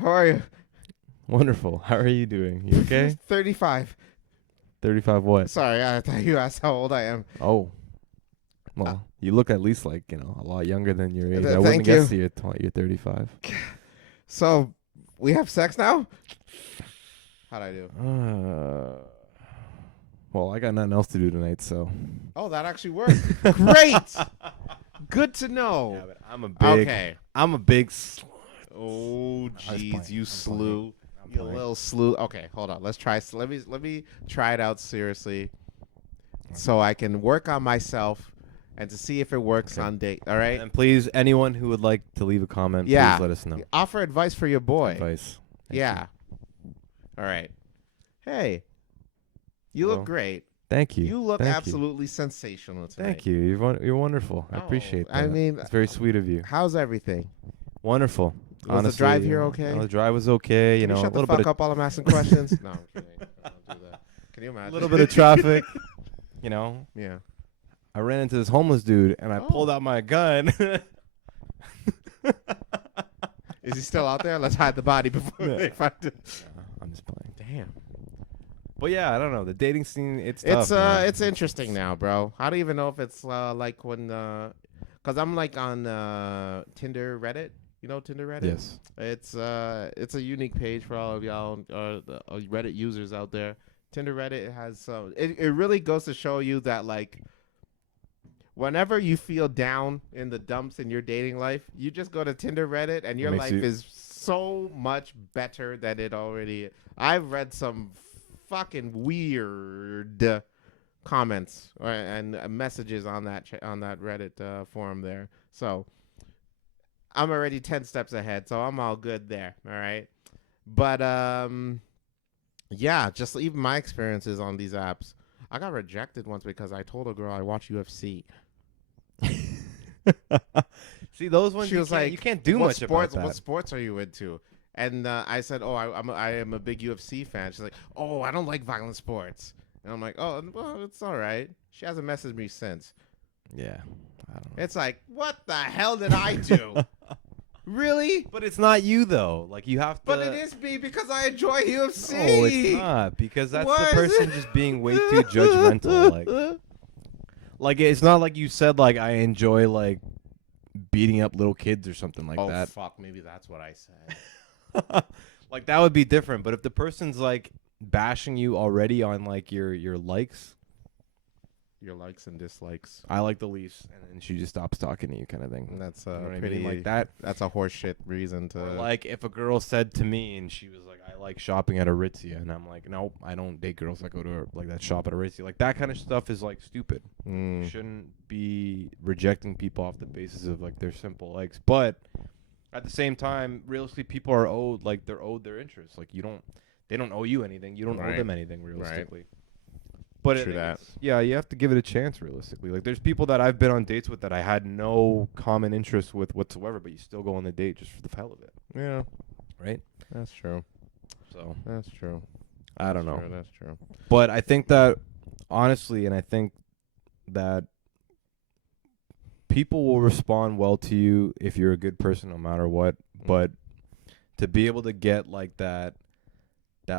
are you? Wonderful. How are you doing? You okay? 35. 35 what? Sorry, I thought you asked how old I am. Oh. Well, you look at least like, a lot younger than your age. I Thank wouldn't you. guess that you're 35. So we have sex now? How'd I do? Well, I got nothing else to do tonight, so. Oh, that actually worked. Great. Good to know. Yeah, but Okay. I'm a big Oh, jeez, you I'm slew. I'm You playing. little slew. Okay, hold on. Let's try. Let me try it out seriously, so I can work on myself, and to see if it works Okay. on date. All right. And please, anyone who would like to leave a comment, Yeah. please let us know. Offer advice for your boy. Advice. Thank Yeah. All right. Hey, you Hello. look great. Thank you. You look Thank absolutely sensational tonight. Thank you. You're wonderful. I Oh, appreciate that. I mean, it's very sweet of you. how's everything? Wonderful. Was Honestly, the drive here okay? The drive was okay. Can you a shut the little fuck bit of up while I'm asking questions? No, I'm kidding. I don't do that. Can you imagine? a little bit of traffic. Yeah. I ran into this homeless dude and I pulled out my gun. Is he still out there? Let's hide the body before they find it. I'm just playing. Damn. But yeah, I don't know. The dating scene, it's tough, man. It's interesting now, bro. I don't even know if it's like when cuz I'm like on Tinder Reddit. You know Tinder Reddit? Yes. It's a unique page for all of y'all Reddit users out there. Tinder Reddit has some it really goes to show you that like whenever you feel down in the dumps in your dating life, you just go to Tinder Reddit and your life is so much better than it already. I've read some fucking weird comments and messages on that Reddit forum there. So I'm already 10 steps ahead, so I'm all good there. All right. But yeah, just even my experiences on these apps. I got rejected once because I told a girl I watch UFC. See, those ones She was like, you can't do what much sports, about that. What sports are you into? And I said, oh, I am a big UFC fan. She's like, oh, I don't like violent sports. And I'm like, oh, well, it's all right. She hasn't messaged me since. Yeah. I don't know. It's like, what the hell did I do? Really? But it's not you though. Like you have to. But it is me because I enjoy UFC. No, it's not because that's Why the is person it? just being way too judgmental. Like it's not like you said like I enjoy like beating up little kids or something like that. Oh fuck, maybe that's what I said. Like that would be different. But if the person's like bashing you already on like your likes, Your likes and dislikes. I like the Leafs, and then she just stops talking to you, kind of thing. And that's You know what I pretty mean? Like that. That's a horseshit reason to. Or like if a girl said to me and she was like, "I like shopping at Aritzia," and I'm like, "Nope, I don't date girls that go to like that shop at Aritzia." Like that kind of stuff is like stupid. You shouldn't be rejecting people off the basis of like their simple likes. But at the same time, realistically, people are owed they're owed their interests. Like they don't owe you anything. You don't owe them anything realistically. But True that. yeah, you have to give it a chance realistically. Like there's people that I've been on dates with that I had no common interest with whatsoever, but you still go on the date just for the hell of it. Yeah, Right? that's true. So That's true. I don't know. That's true. But I think that honestly, and I think that people will respond well to you if you're a good person no matter what. But to be able to get like that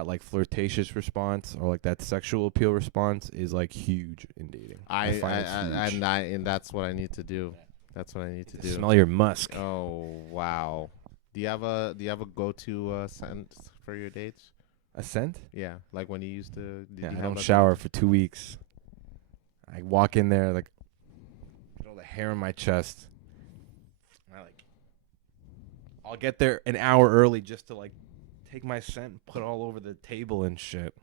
like flirtatious response or like that sexual appeal response is like huge in dating. I find it's huge. And that's what I need to do. That's what I need to do. Smell your musk. Oh wow. Do you have a go-to scent for your dates? A scent? Yeah, like when you used to. Yeah, I don't shower for 2 weeks. I walk in there like get all the hair on my chest. I'll get there an hour early just to like take my scent and put it all over the table and shit.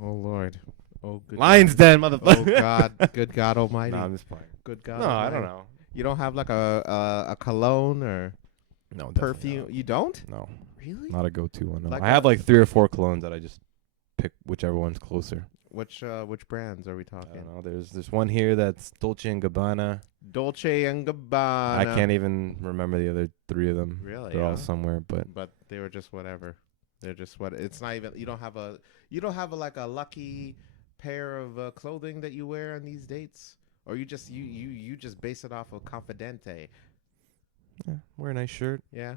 Oh Lord. Oh good. Lion's Den, motherfucker. Oh God. Good God Almighty. No, I'm just playing. Good God. No, Almighty. I don't know. You don't have like a cologne or No, perfume. not. You don't? No, Really? not a go-to one. No. Like I have like 3 or 4 colognes that I just pick whichever one's closer. Which brands are we I talking? don't know. There's one here that's Dolce and Gabbana. Dolce and Gabbana. I can't even remember the other 3 of them. Really? They're all somewhere, but they were just whatever. They're just what. It's not even. You don't have a like a lucky pair of clothing that you wear on these dates, or you just you just base it off of Confidente. yeah, wear a nice shirt. Yeah.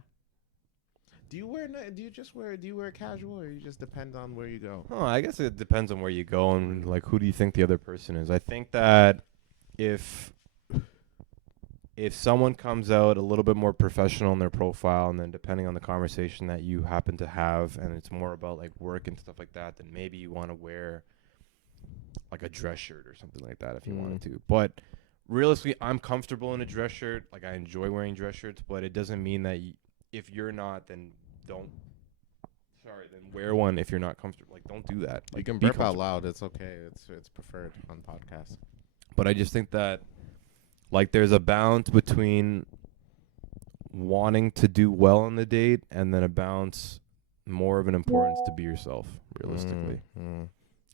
Do you wear? Do you just wear? Do you wear casual, or you just depend on where you go? Oh, I guess it depends on where you go and like who do you think the other person is. I think that if someone comes out a little bit more professional in their profile, and then depending on the conversation that you happen to have, and it's more about like work and stuff like that, then maybe you want to wear like a dress shirt or something like that if you wanted to. But realistically, I'm comfortable in a dress shirt. Like I enjoy wearing dress shirts, but it doesn't mean that if you're not, then don't. Sorry, then wear one if you're not comfortable. Like don't do that. Like You can be burp out comfortable. loud. It's okay. It's preferred on podcasts. But I just think that like there's a balance between wanting to do well on the date and then a balance more of an importance to be yourself realistically.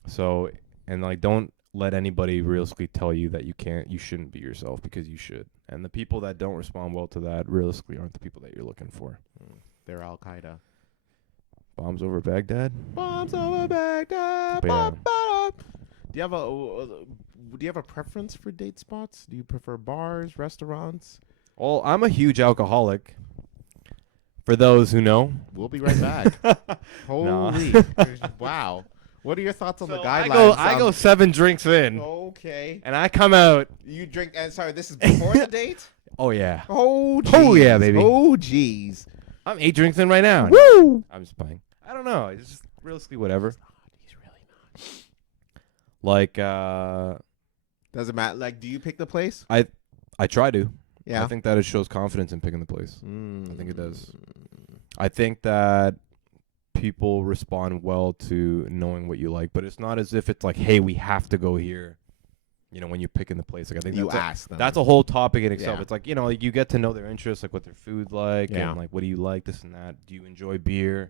So and like don't let anybody realistically tell you that you shouldn't be yourself, because you should. And the people that don't respond well to that realistically aren't the people that you're looking for. They're Al Qaeda. Bombs over Baghdad. Bombs over Baghdad. But yeah. Do you have a preference for date spots? Do you prefer bars, restaurants? Well, I'm a huge alcoholic. For those who know. We'll be right back. Holy. Wow. What are your thoughts on the guidelines? I go 7 drinks in. Okay. And I come out. You drink, sorry, this is before the date? Oh, yeah. Oh, geez. Oh, yeah, baby. Oh, jeez. I'm 8 drinks in right now. Woo! I'm just playing. I don't know. It's just realistically whatever. He's really not. Like, Doesn't matter. Like, do you pick the place? I try to. Yeah. I think that it shows confidence in picking the place. I think it does. I think that people respond well to knowing what you like, but it's not as if it's like, hey, we have to go here. You know, when you're picking the place, like I think You ask them. that's a whole topic in itself. Yeah. It's like, you know, like you get to know their interests, like what their food's like, Yeah. and like what do you like, this and that. Do you enjoy beer?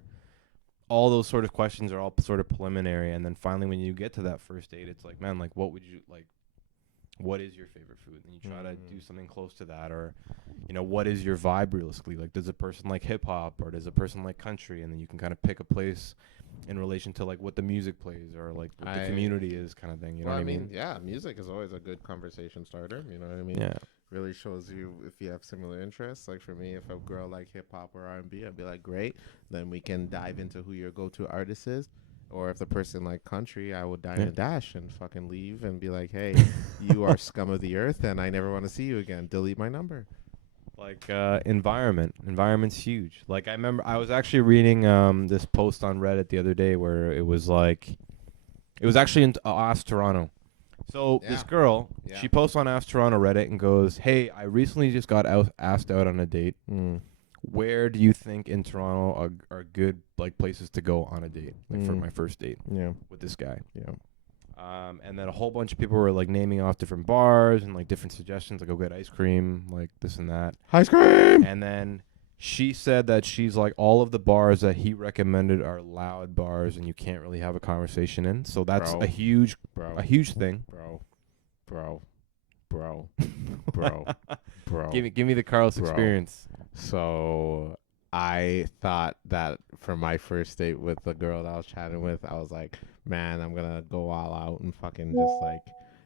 All those sort of questions are all sort of preliminary, and then finally, when you get to that first date, it's like, man, like what would you like? What is your favorite food? And you try to do something close to that, or, you know, what is your vibe realistically? Like, does a person like hip hop, or does a person like country? And then you can kind of pick a place in relation to like what the music plays, or like what the community is, kind of thing. You know what I mean? Yeah, music is always a good conversation starter. You know what I mean? Yeah. Really shows you if you have similar interests. Like for me, if a girl like hip hop or R&B, I'd be like, great. Then we can dive into who your go-to artist is. Or if the person like country, I would dine and dash and fucking leave and be like, hey, you are scum of the earth and I never want to see you again. Delete my number. Like environment's huge. Like I remember I was actually reading this post on Reddit the other day where it was actually in Ask Toronto. So this girl, she posts on Ask Toronto Reddit and goes, hey, I recently just got asked out on a date. Where do you think in Toronto are good like places to go on a date, like for my first date with this guy? And then a whole bunch of people were like naming off different bars and like different suggestions, like go get ice cream, like this and that. Ice cream. And then she said that she's like all of the bars that he recommended are loud bars and you can't really have a conversation in. So that's a huge thing. Bro. Give me the Carlos experience. So I thought that for my first date with the girl that I was chatting with, I was like, man, I'm going to go all out and fucking just like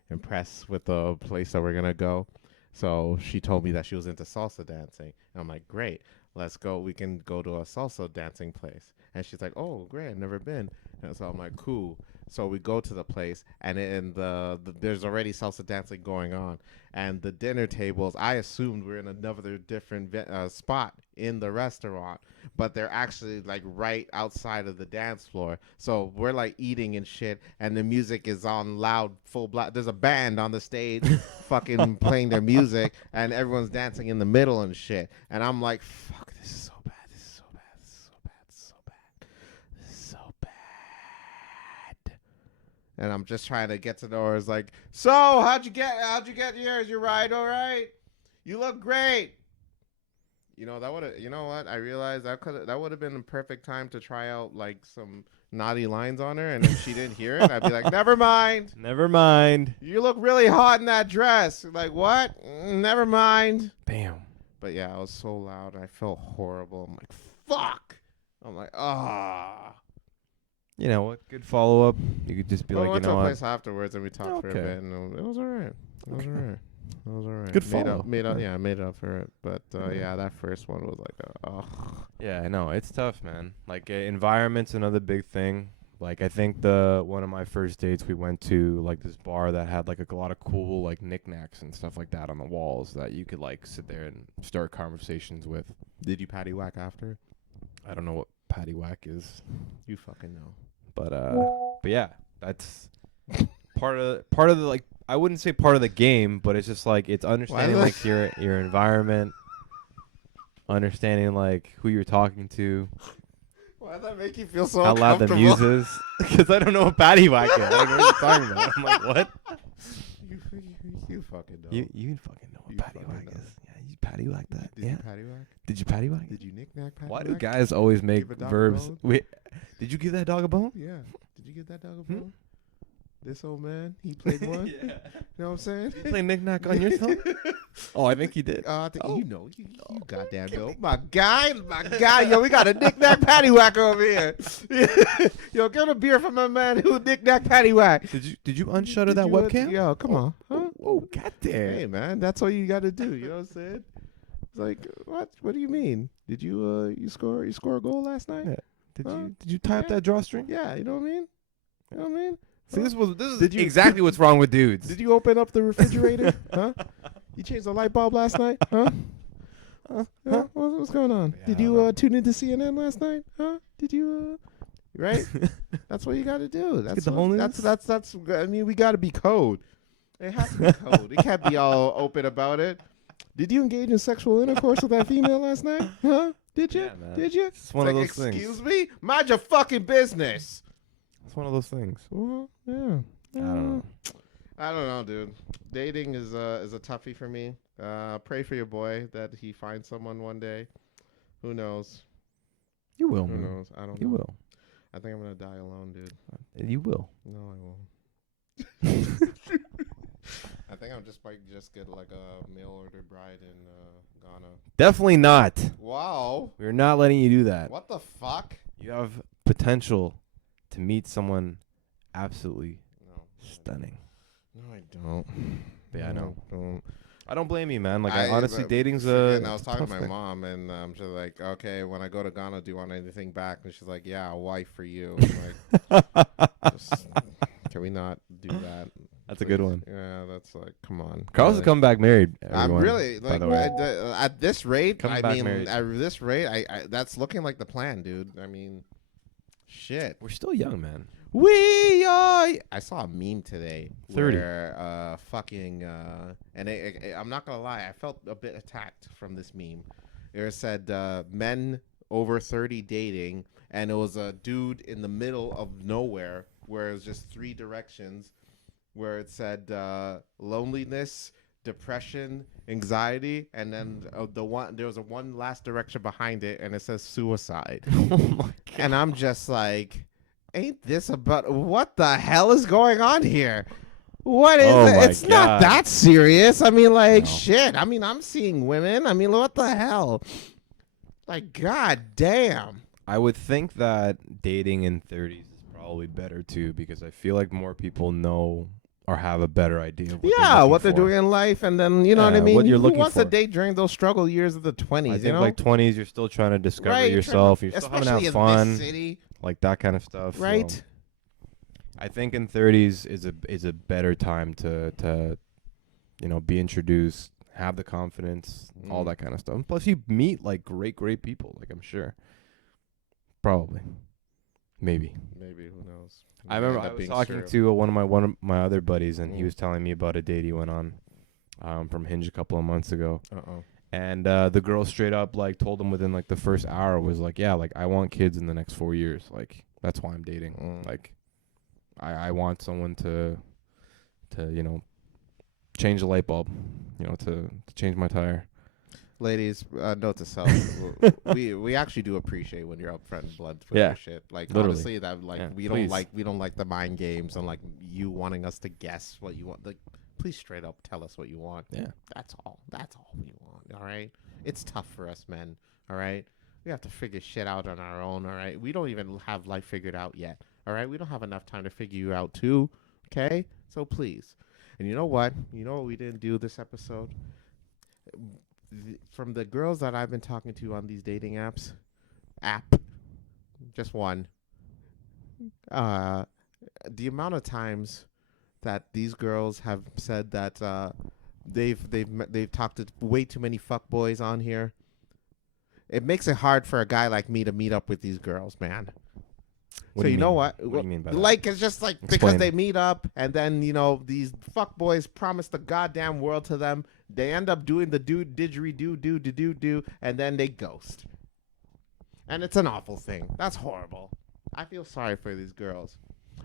impress with the place that we're going to go. So she told me that she was into salsa dancing. And I'm like, great, let's go. We can go to a salsa dancing place. And she's like, oh, great, I've never been. And so I'm like, cool. So we go to the place, and there's already salsa dancing going on. And the dinner tables, I assumed we're in another different spot in the restaurant, but they're actually like right outside of the dance floor. So we're like eating and shit, and the music is on loud, full blast. There's a band on the stage fucking playing their music, and everyone's dancing in the middle and shit. And I'm like, fuck, this is so bad. This is so bad. This is so bad. This is so bad. This is so bad. And I'm just trying to get to know her. It's like, so how'd you get yours? Your ride all right? You look great. You know, that would have, you know what? I realized that would have been the perfect time to try out like some naughty lines on her. And if she didn't hear it, I'd be like, never mind. Never mind. You look really hot in that dress. Like, what? Never mind. Bam. But yeah, I was so loud. I felt horrible. I'm like, fuck. I'm like, ah. You know what? Good follow up. You could just be like, we you went know to a what? place afterwards and we talked for a bit, and it was all right. It was all right. It was alright. Good Made follow. up, made up, yeah, made up for it. But yeah, that first one was like, Yeah, I know it's tough, man. Like environment's another big thing. Like I think the one of my first dates we went to like this bar that had like a lot of cool like knickknacks and stuff like that on the walls that you could like sit there and start conversations with. Did you patty whack after? I don't know what patty whack is, You fucking know. but yeah, that's part of the like I wouldn't say part of the game, but it's just like it's understanding Why like your environment, understanding like who you're talking to. Why does that make you feel so How loud the uncomfortable? muse is, because I don't know what patty whack is. Like, what are you talking about? I'm like, what? You fucking know. You fucking know what You patty fucking whack know. is. Yeah, you patty whack that. Did Yeah. you patty whack? Did you patty whack? Did you knick-knack patty Why whack? do guys always make Give a dog a verbs? bone? Wait, did you give that dog a bone? Yeah. Did you get that dog a bone? This old man, he played one. You know what I'm saying? You play knick-knack on yourself? Oh, I think he did. I think Oh. you know, you goddamn know. My guy, yo, we got a knick-knack patty whack over here. Yo, get a beer from my man who knick-knack patty whack. Did you unshutter that webcam? Yo, come on. Huh? Oh, goddamn. Hey, man, that's all you got to do. You know what I'm saying? It's like, what? What do you mean? Did you you score a goal last night? Yeah. Did you tie up that drawstring? Yeah, you know what I mean? You know what I mean? See, this is Did you- exactly what's wrong with dudes. Did you open up the refrigerator? Huh? You changed the light bulb last night? Huh? Huh? What's going on? Yeah, Did I you don't know. tune into CNN last night? Huh? Did you right? That's what you got to do. That's get the what- whole news? that's I mean, we got to be code. It has to be code. It can't be all open about it. Did you engage in sexual intercourse with that female last night? Huh? Did you? Yeah, man. Did you? It's one of like, those things. excuse me? Mind your fucking business. It's one of those things. Well, yeah. I don't know. I don't know, dude. Dating is a toughie for me. Pray for your boy that he finds someone one day. Who knows? You will, Who man. knows? I don't You know. will. I think I'm gonna die alone, dude. You will. No, I won't. I think I'm just might just get like a mail order bride in Ghana. Definitely not. Wow. We're not letting you do that. What the fuck? You have potential to meet someone absolutely No. stunning. No, I don't. Yeah, I know. Don't. I don't blame you, man. Like, honestly, dating's And a. I was talking to tough my thing. mom, and she's like, "Okay, when I go to Ghana, do you want anything back?" And she's like, "Yeah, a wife for you." I'm like, just, can we not do that? That's a good please? one. Yeah, that's like, come on. Carl's really. to come back married. I'm everyone, really by like the way. at this rate. Come I back mean, married. at this rate, I that's looking like the plan, dude. I mean, shit. We're still young, man. We are. I saw a meme today 30. where fucking and I'm not gonna lie, I felt a bit attacked from this meme. It said men over 30 dating, and it was a dude in the middle of nowhere where it was just three directions, where it said loneliness, depression, anxiety, and then there was a one last direction behind it, and it says suicide. Oh my god. And I'm just like, ain't this about what the hell is going on here? What is Oh it? my It's not God. that serious. I mean, like, No. shit. I mean, I'm seeing women. I mean, what the hell? Like, god damn. I would think that dating in 30s is probably better too, because I feel like more people know or have a better idea of What they're doing in life, and then you know what I Yeah, mean. what you're Who looking wants to for. date during those struggle years of the 20s? I you think know, like 20s, you're still trying to discover right? yourself. You're still Especially having to in have fun, this city, like that kind of stuff. so right? I think in 30s is a better time to be introduced, have the confidence, all Mm. that kind of stuff. And plus, you meet like great people. Like I'm sure, probably, maybe. Maybe, who knows? I May remember end I up was being talking serial. to one of my other buddies, and he Mm. was telling me about a date he went on from Hinge a couple of months ago. Uh-oh. And the girl straight up like told him within like the first hour was like, yeah, like I want kids in the next 4 years. Like that's why I'm dating. Mm. Like I want someone to change the light bulb, to change my tire. Ladies, note to self: we actually do appreciate when you're upfront and blunt with Yeah. your shit. Like Literally. honestly, that like Yeah, we please. don't like the mind games and like you wanting us to guess what you want. Like, please straight up tell us what you want. Yeah. That's all. That's all we want. All right. It's tough for us men. All right. We have to figure shit out on our own. All right. We don't even have life figured out yet. All right. We don't have enough time to figure you out too. Okay. So please. And you know what? You know what we didn't do this episode? From the girls that I've been talking to on these dating app, just one. The amount of times that these girls have said that they've talked to way too many fuckboys on here. It makes it hard for a guy like me to meet up with these girls, man. What So do you know mean? what? What do you mean by that? Like, it's just like because Explain. they meet up and then, you know, these fuckboys promise the goddamn world to them. They end up doing the didgeridoo, and then they ghost. And it's an awful thing. That's horrible. I feel sorry for these girls.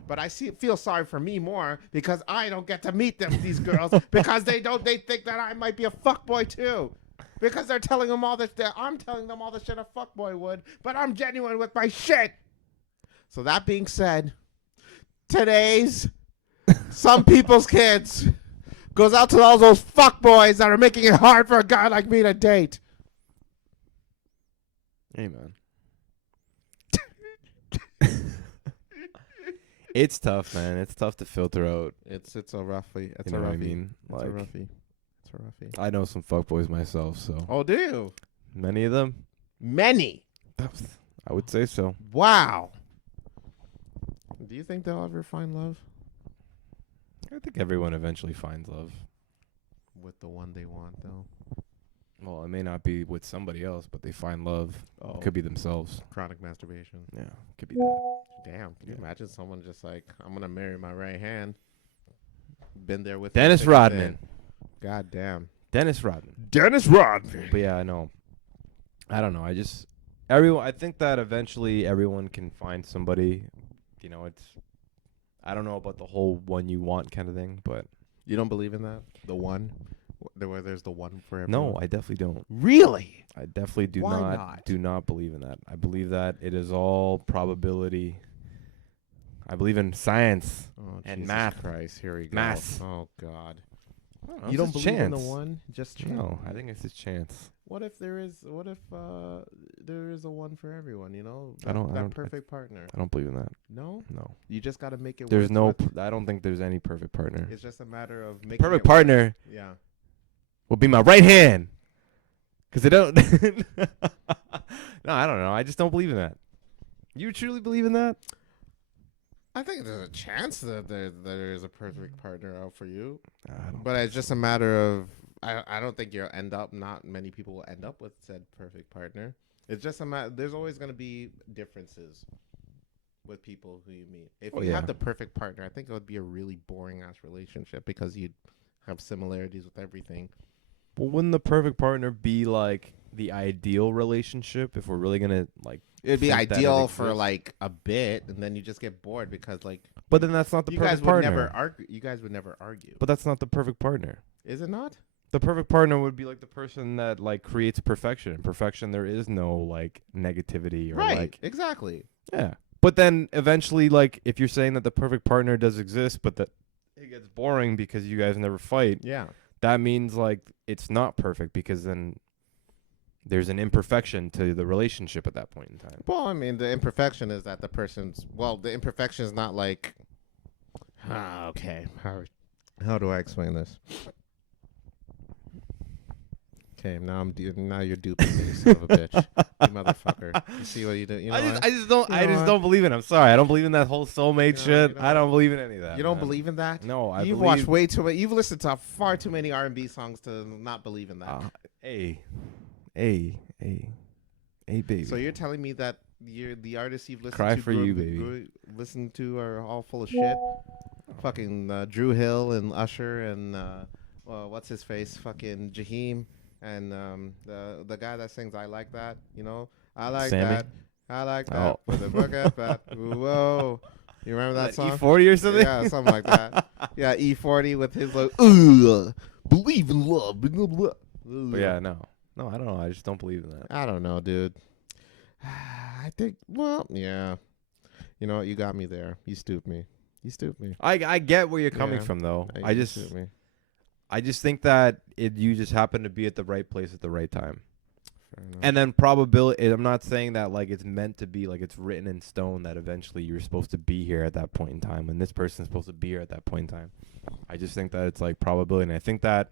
But I feel sorry for me more because I don't get to meet these girls because they think that I might be a fuckboy too. Because they're telling them all this, I'm telling them all the shit a fuckboy would, but I'm genuine with my shit. So that being said, today's Some People's Kids goes out to all those fuckboys that are making it hard for a guy like me to date. Hey, man. It's tough, man. It's tough to filter out. It's a roughie. It's You know a roughie. what I mean? It's Like, a roughie. It's a roughie. I know some fuckboys myself, so. Oh, do you? Many of them? Many. I would say so. Wow. Do you think they'll ever find love I think everyone eventually finds love. with the one they want, though? Well, it may not be with somebody else, but they find love. Oh, Could be themselves. chronic masturbation. Yeah, could be that. Damn. Can you Yeah. imagine someone just like, I'm going to marry my right hand? Been there with Dennis me thick and Rodman. thin. God damn. Dennis Rodman. Dennis Rodman. But yeah, I know. I don't know. I think that eventually everyone can find somebody. You know, I don't know about the whole one you want kind of thing, but You don't believe in that? The one? Where there's the one for everyone? no, I definitely don't. Really? I definitely do Why not, not? do not believe in that. I believe that it is all probability. I believe in science. Oh, And Jesus math. Christ. Here we go. Math. Oh, God. I You don't believe in the one? Just chance? No, I think it's just chance. What if there is a one for everyone, you know? I don't- That perfect partner. I don't believe in that. No? No. You just got to make it There's work no. with- I don't think there's any perfect partner. It's just a matter of making Perfect it work. partner Yeah. will be my right hand. Cause they don't. No, I don't know. I just don't believe in that. You truly believe in that? I think there's a chance that there is a perfect partner out for you. I don't. But it's just a matter of I don't think you'll end up. Not many people will end up with said perfect partner. It's just a matter. There's always going to be differences with people who you meet. If Oh, you yeah. have the perfect partner, I think it would be a really boring ass relationship because you'd have similarities with everything. Well, wouldn't the perfect partner be like the ideal relationship if we're really gonna like? It'd be think that it ideal for exists? like a bit, and then you just get bored because like But then that's not the you guys perfect would partner. never argue. You guys would never argue. But that's not the perfect partner. Is it not? The perfect partner would be like the person that like creates perfection. In perfection, there is no like negativity or Right. like Exactly. yeah. But then eventually, like if you're saying that the perfect partner does exist, but that it gets boring because you guys never fight, Yeah. that means like it's not perfect because then there's an imperfection to the relationship at that point in time. Well, I mean, the imperfection is that the imperfection is not like, okay, how do I explain this? Okay, now you're duping me, you son of a bitch, you motherfucker. You see what you do? You know what? I just don't. You I know just what? don't believe in it. I'm sorry. I don't believe in that whole soulmate You know- shit. you know I don't believe in any of that. You don't man. believe in that? No, I You've believe. watched way too much. You've listened to far too many R&B songs to not believe in that. Hey, baby. So you're telling me that the artists you've listened Cry to for you, baby. listened to are all full of shit? Fucking Drew Hill and Usher and what's his face? Fucking Jaheim and the guy that sings "I Like That." You know, I like Sammy? that. I like that. Oh. With a book at that. Whoa, you remember that song? E40 or something? Yeah, something like that. Yeah, E40 with his like, believe in love. Blah, blah, blah. But yeah, no, I don't know. I just don't believe in that. I don't know, dude. I think, well, yeah. You know what? You got me there. You stooped me. I get where you're coming Yeah. from though. You I just stooped me. think that you just happen to be at the right place at the right time. Fair enough. And then probability. I'm not saying that like it's meant to be like it's written in stone that eventually you're supposed to be here at that point in time when this person's supposed to be here at that point in time. I just think that it's like probability, and I think that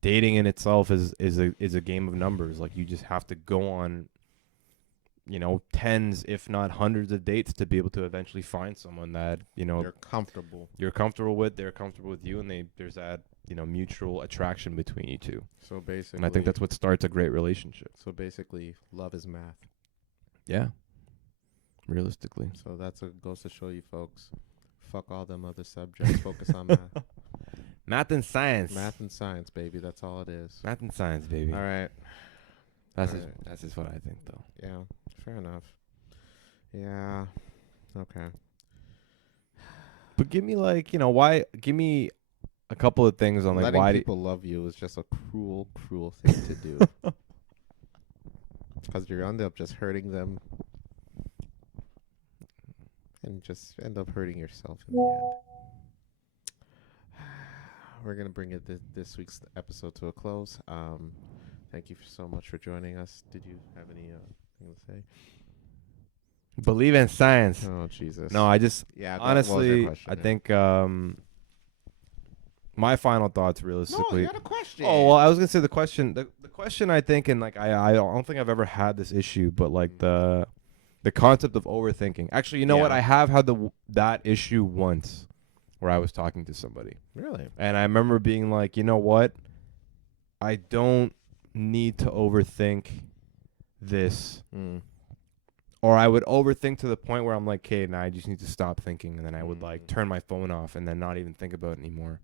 dating in itself is a game of numbers. Like you just have to go on, you know, tens if not hundreds of dates to be able to eventually find someone that, you know, you're comfortable with, they're comfortable with you, and there's that, you know, mutual attraction between you two. So basically, And I think that's what starts a great relationship. So basically, love is math. Yeah. Realistically. So that's goes to show you folks, fuck all them other subjects, focus on math. Math and science. Math and science, baby. That's all it is. Math and science, baby. All right. That's just what I think, though. Yeah, fair enough. Yeah. Okay. But give me, like, you know, give me a couple of things on, like, letting why people love you is just a cruel, cruel thing to do. Because you end up just hurting them. And just end up hurting yourself in the end. We're going to bring this week's episode to a close. Thank you so much for joining us. Did you have anything to say? Believe in science. Oh, Jesus. No, I just, honestly, I think my final thoughts realistically. No, you had a question. Oh, well, I was going to say the question, I think, and like, I don't think I've ever had this issue, but like the concept of overthinking. Actually, you know what? I have had that issue once where I was talking to somebody. Really? And I remember being like, you know what? I don't need to overthink this. Or I would overthink to the point where I'm like, okay, now I just need to stop thinking. And then I would like turn my phone off and then not even think about it anymore.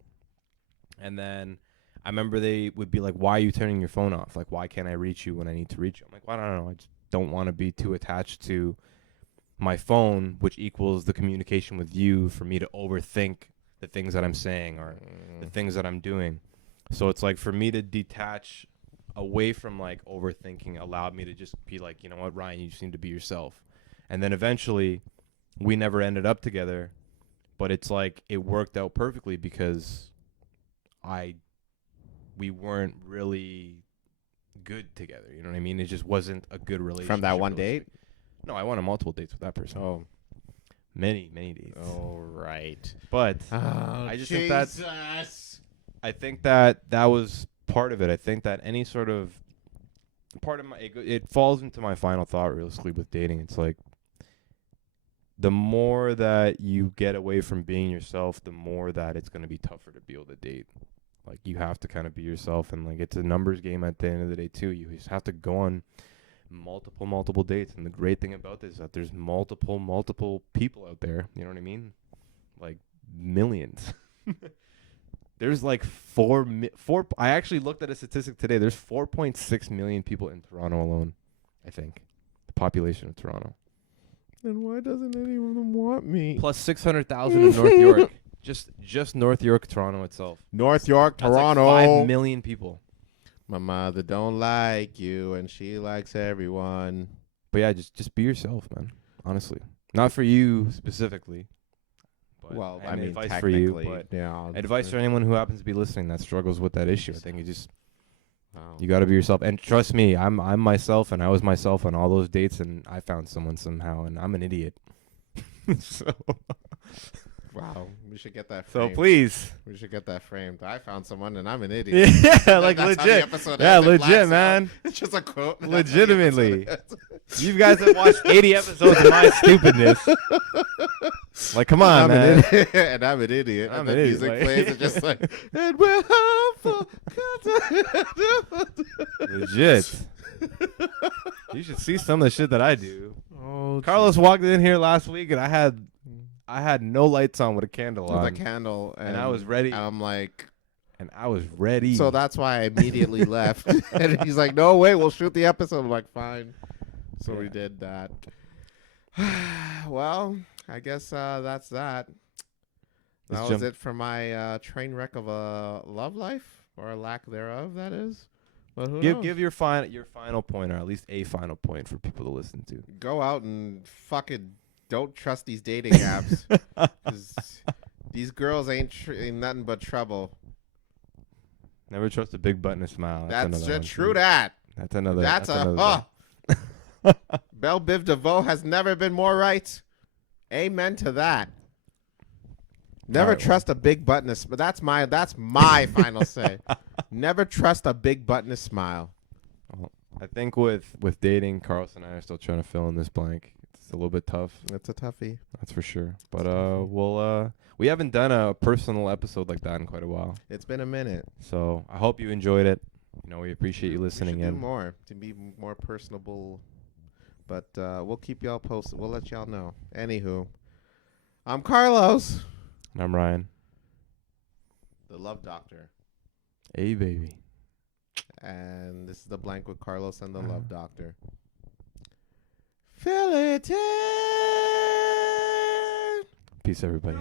And then I remember they would be like, why are you turning your phone off? Like, why can't I reach you when I need to reach you? I'm like, well, I don't know. I just don't want to be too attached to my phone, which equals the communication with you, for me to overthink the things that I'm saying or the things that I'm doing. So it's like for me to detach away from like overthinking allowed me to just be like, you know what, Ryan, you just need to be yourself. And then eventually we never ended up together, but it's like it worked out perfectly because we weren't really good together. You know what I mean? It just wasn't a good relationship. From that one date? No, I went on multiple dates with that person. Oh. Many dates. Oh, right. But I just think that was part of it. I think that any sort of part of it falls into my final thought realistically with dating. It's like the more that you get away from being yourself, the more that it's going to be tougher to be able to date. Like you have to kind of be yourself, and like it's a numbers game at the end of the day too. You just have to go on multiple dates, and the great thing about this is that there's multiple people out there. You know what I mean? Like millions. There's like four. I actually looked at a statistic today. There's 4.6 million people in Toronto alone. I think the population of Toronto. Then why doesn't any of them want me? Plus 600,000 in North York. Just North York, Toronto itself. North York, That's Toronto. Like 5 million people. My mother don't like you, and she likes everyone. But yeah, just be yourself, man. Honestly, not for you specifically. But well, I mean, advice for you, but yeah, advice for anyone who happens to be listening that struggles with that issue. I think Wow. You got to be yourself. And trust me, I'm myself, and I was myself on all those dates, and I found someone somehow, and I'm an idiot. So. Wow, we should get that So framed. please. We should get that framed. I found someone and I'm an idiot. Yeah, like legit. Yeah, legit, man. It's just a quote. Legitimately. You guys have watched 80 episodes of my stupidness. Like, come on, man. And I'm an idiot. I'm and the an music idiot, plays and just like, and we're hopeful. Legit. You should see some of the shit that I do. Oh, Carlos walked in here last week, and I had no lights on with a candle on. With a candle. And I was ready. I'm like... And I was ready. So that's why I immediately left. And he's like, no, wait, we'll shoot the episode. I'm like, fine. So we did that. Well, I guess that's that. That was it for my train wreck of a love life, or a lack thereof, that is. But who knows? Give your final point, or at least a final point for people to listen to. Go out and fucking don't trust these dating apps. 'Cause these girls ain't nothing but trouble. Never trust a big butt and a smile. That's true. That's another. That's a. Belle Biv DeVoe has never been more right. Amen to that. Never Alright, trust a big button. But that's my final say. Never trust a big button smile. Well, I think with dating, Carlos and I are still trying to fill in this blank. It's a little bit tough. It's a toughie. That's for sure. But It's a toughie. we'll we haven't done a personal episode like that in quite a while. It's been a minute. So I hope you enjoyed it. You know, we appreciate you listening we should in. do more to be more personable. But we'll keep y'all posted. We'll let y'all know. Anywho, I'm Carlos, And I'm Ryan. the Love Doctor. Hey, baby. And this is The Blank with Carlos and the Love Doctor. Fill it in. Peace, everybody.